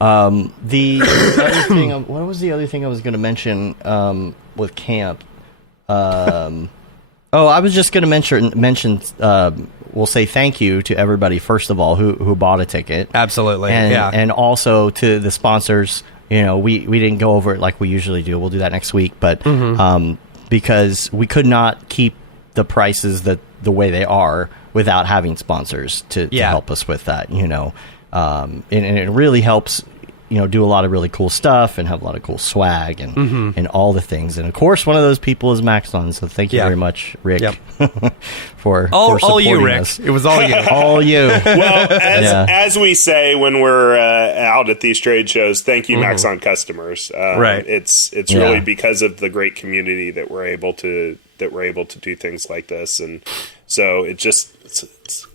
The other thing, what was the other thing I was going to mention with camp? I was just going to mention. We'll say thank you to everybody first of all who bought a ticket. Absolutely, and also to the sponsors. We didn't go over it like we usually do. We'll do that next week, but because we could not keep the prices the way they are without having sponsors to help us with that. And it really helps, do a lot of really cool stuff and have a lot of cool swag and all the things. And of course, one of those people is Maxon. So thank you very much, Rick, for all you, Rick. Us. It was all you, all you. Well, as we say when we're out at these trade shows, thank you, Maxon customers. It's really because of the great community that we're able to that we're able to do things like this. And so it's a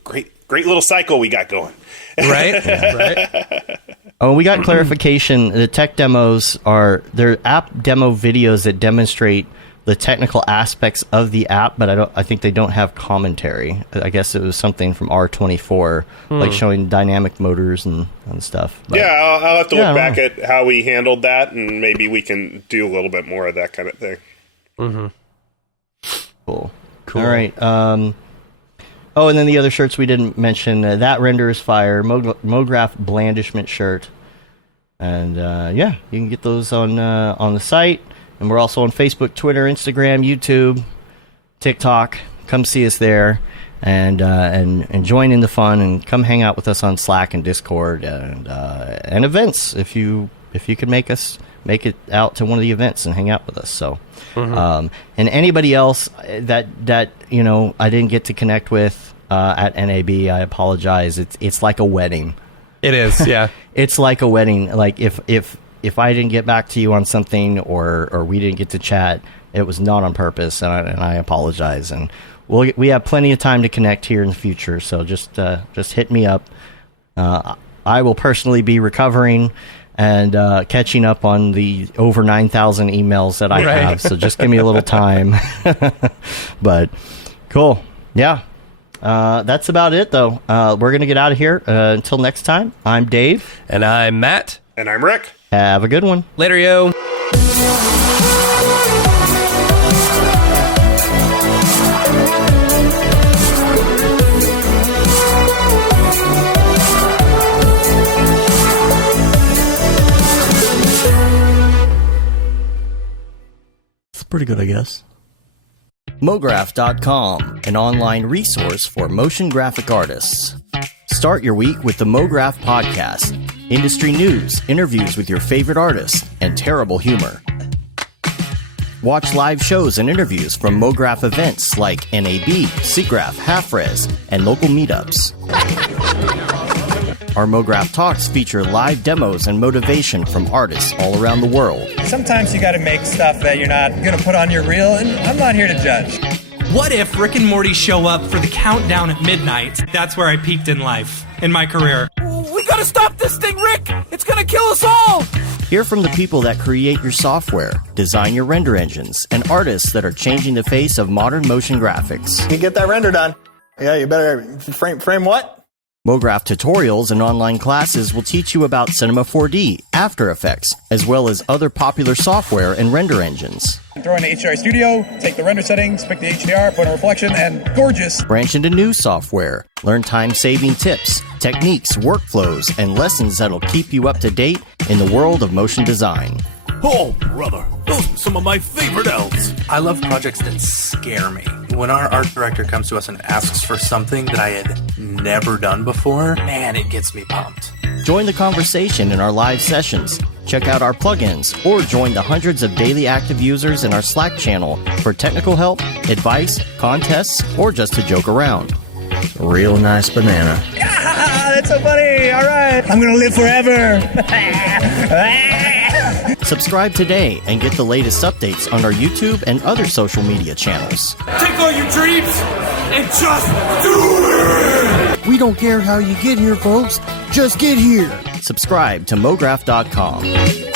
great little cycle we got going. Right? Right. Oh, we got clarification. The tech demos they're app demo videos that demonstrate the technical aspects of the app, but I think they don't have commentary. I guess it was something from R24, like showing dynamic motors and stuff. But, yeah, I'll have to look back at how we handled that, and maybe we can do a little bit more of that kind of thing. Mm-hmm. Cool. All right. Oh, and then the other shirts we didn't mention. That Render is Fire, Mograph Blandishment shirt. And, you can get those on the site. And we're also on Facebook, Twitter, Instagram, YouTube, TikTok. Come see us there and join in the fun and come hang out with us on Slack and Discord and events if you could make it out to one of the events and hang out with us. So, and anybody else that I didn't get to connect with at NAB, I apologize. It's like a wedding. It is, yeah. It's like a wedding. Like if I didn't get back to you on something or we didn't get to chat, it was not on purpose, and I apologize. And we have plenty of time to connect here in the future, so just hit me up. I will personally be recovering and catching up on the over 9,000 emails that I have, so just give me a little time. But cool. Yeah. That's about it, though. We're going to get out of here. Until next time, I'm Dave. And I'm Matt. And I'm Rick. Have a good one. Later, yo. It's pretty good, I guess. Mograph.com, an online resource for motion graphic artists. Start your week with the Mograph Podcast. Industry news, interviews with your favorite artists, and terrible humor. Watch live shows and interviews from Mograph events like NAB, SIGGRAPH, Half-Res, and local meetups. Our Mograph Talks feature live demos and motivation from artists all around the world. Sometimes you gotta make stuff that you're not gonna put on your reel, and I'm not here to judge. What if Rick and Morty show up for the countdown at midnight? That's where I peaked in life, in my career. We gotta stop this thing, Rick! It's gonna kill us all! Hear from the people that create your software, design your render engines, and artists that are changing the face of modern motion graphics. You get that render done. Yeah, you better frame what? Mograph tutorials and online classes will teach you about Cinema 4D, After Effects, as well as other popular software and render engines. Throw in the HDR Studio, take the render settings, pick the HDR, put in a reflection, and gorgeous. Branch into new software. Learn time-saving tips, techniques, workflows, and lessons that'll keep you up to date in the world of motion design. Oh, brother, those are some of my favorite elves. I love projects that scare me. When our art director comes to us and asks for something that I had never done before, man, it gets me pumped. Join the conversation in our live sessions. Check out our plugins, or join the hundreds of daily active users in our Slack channel for technical help, advice, contests, or just to joke around. Real nice banana. Yeah, that's so funny. All right. I'm going to live forever. Subscribe today and get the latest updates on our YouTube and other social media channels. Take all your dreams and just do it! We don't care how you get here, folks. Just get here. Subscribe to Mograph.com.